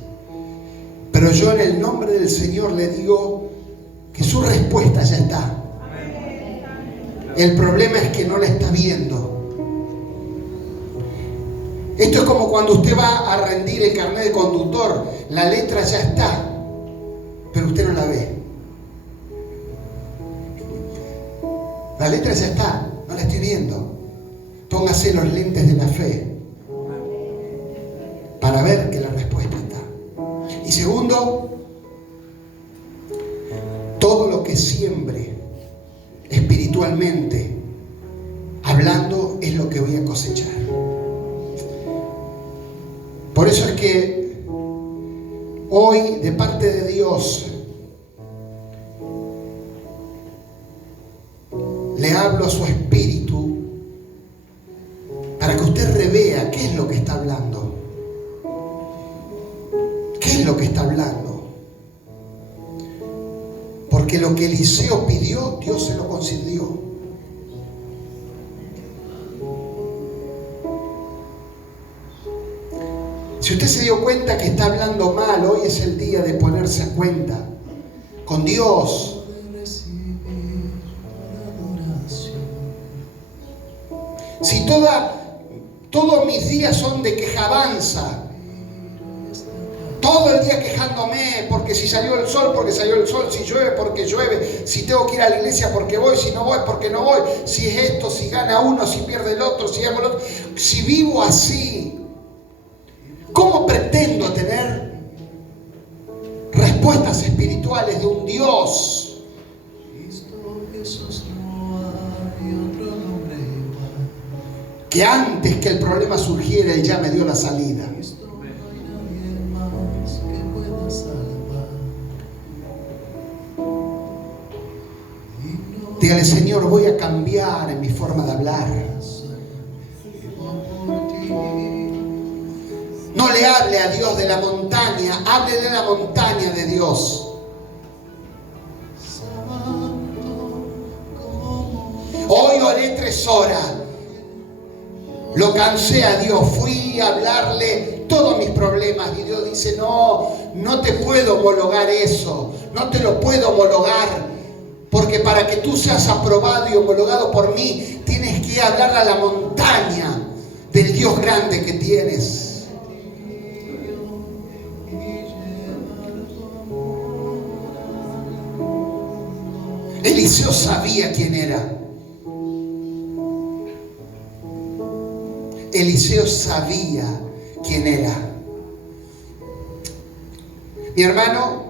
pero yo en el nombre del Señor le digo que su respuesta ya está. El problema es que no la está viendo. Esto es como cuando usted va a rendir el carnet de conductor. La letra ya está, pero usted no la ve. La letra ya está, no la estoy viendo. Póngase los lentes de la fe para ver que la respuesta está. Y segundo, todo lo que siembre espiritualmente hablando es lo que voy a cosechar. Por eso es que hoy, de parte de Dios, le hablo a su espíritu para que usted revea qué es lo que está hablando. ¿Qué es lo que está hablando? Porque lo que Eliseo pidió, Dios se lo concedió. Si usted se dio cuenta que está hablando mal, hoy es el día de ponerse a cuenta con Dios. Si todos mis días son de quejabanza, todo el día quejándome, porque si salió el sol, porque salió el sol, si llueve, porque llueve, si tengo que ir a la iglesia, porque voy, si no voy, porque no voy, si es esto, si gana uno, si pierde el otro, si hago el otro, si vivo así, ¿cómo pretendo tener respuestas espirituales de un Dios que antes que el problema surgiera, Él ya me dio la salida? Dígale: Señor, voy a cambiar en mi forma de hablar. No le hable a Dios de la montaña, hable de la montaña de Dios. Hoy oré 3 horas. Lo cansé a Dios, fui a hablarle todos mis problemas. Y Dios dice, no, no te puedo homologar eso, no te lo puedo homologar, porque para que tú seas aprobado y homologado por mí, tienes que hablar a la montaña del Dios grande que tienes. Eliseo sabía quién era. Eliseo sabía quién era. Mi hermano,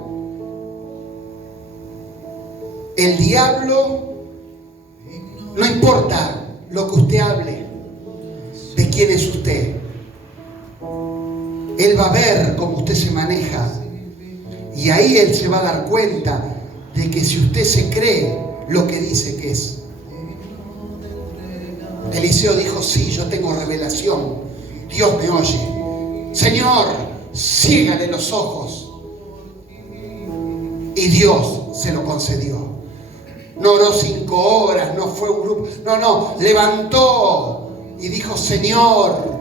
el diablo, no importa lo que usted hable, de quién es usted. Él va a ver cómo usted se maneja. Y ahí él se va a dar cuenta de que si usted se cree lo que dice que es. Eliseo dijo, sí, yo tengo revelación. Dios me oye. Señor, ciégale los ojos. Y Dios se lo concedió. No oró 5 horas, no fue un grupo. No, levantó y dijo, Señor,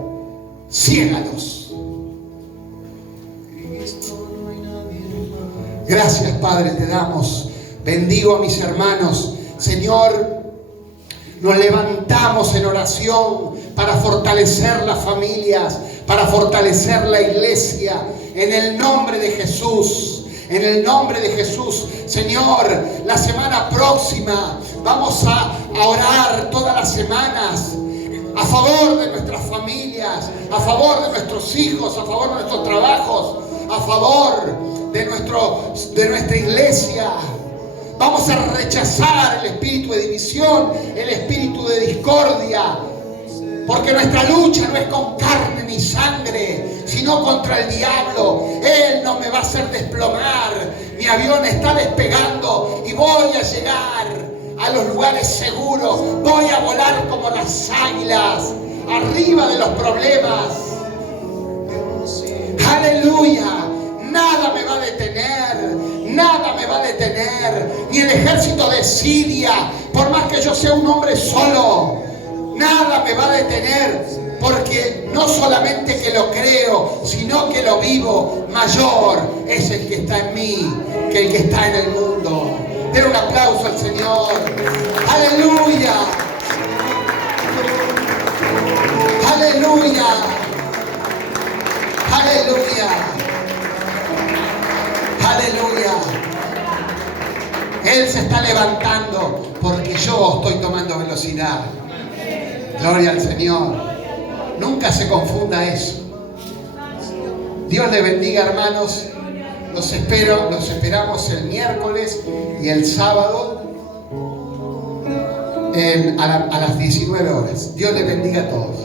ciégalos. Gracias, Padre, te damos. Bendigo a mis hermanos. Señor, nos levantamos en oración para fortalecer las familias, para fortalecer la iglesia, en el nombre de Jesús. En el nombre de Jesús, Señor, la semana próxima vamos a orar todas las semanas a favor de nuestras familias, a favor de nuestros hijos, a favor de nuestros trabajos, a favor de nuestra iglesia. Vamos a rechazar el espíritu de división, el espíritu de discordia, porque nuestra lucha no es con carne ni sangre, sino contra el diablo. Él no me va a hacer desplomar. Mi avión está despegando y voy a llegar a los lugares seguros. Voy a volar como las águilas, arriba de los problemas. Aleluya. Nada me va a detener, nada me va a detener, ni el ejército de Siria, por más que yo sea un hombre solo, nada me va a detener, porque no solamente que lo creo, sino que lo vivo. Mayor es el que está en mí que el que está en el mundo. Den un aplauso al Señor. Aleluya. Aleluya. Aleluya. Aleluya. Él se está levantando porque yo estoy tomando velocidad. Gloria al Señor. Nunca se confunda eso. Dios le bendiga, hermanos. Los esperamos el miércoles y el sábado a las 19 horas. Dios le bendiga a todos.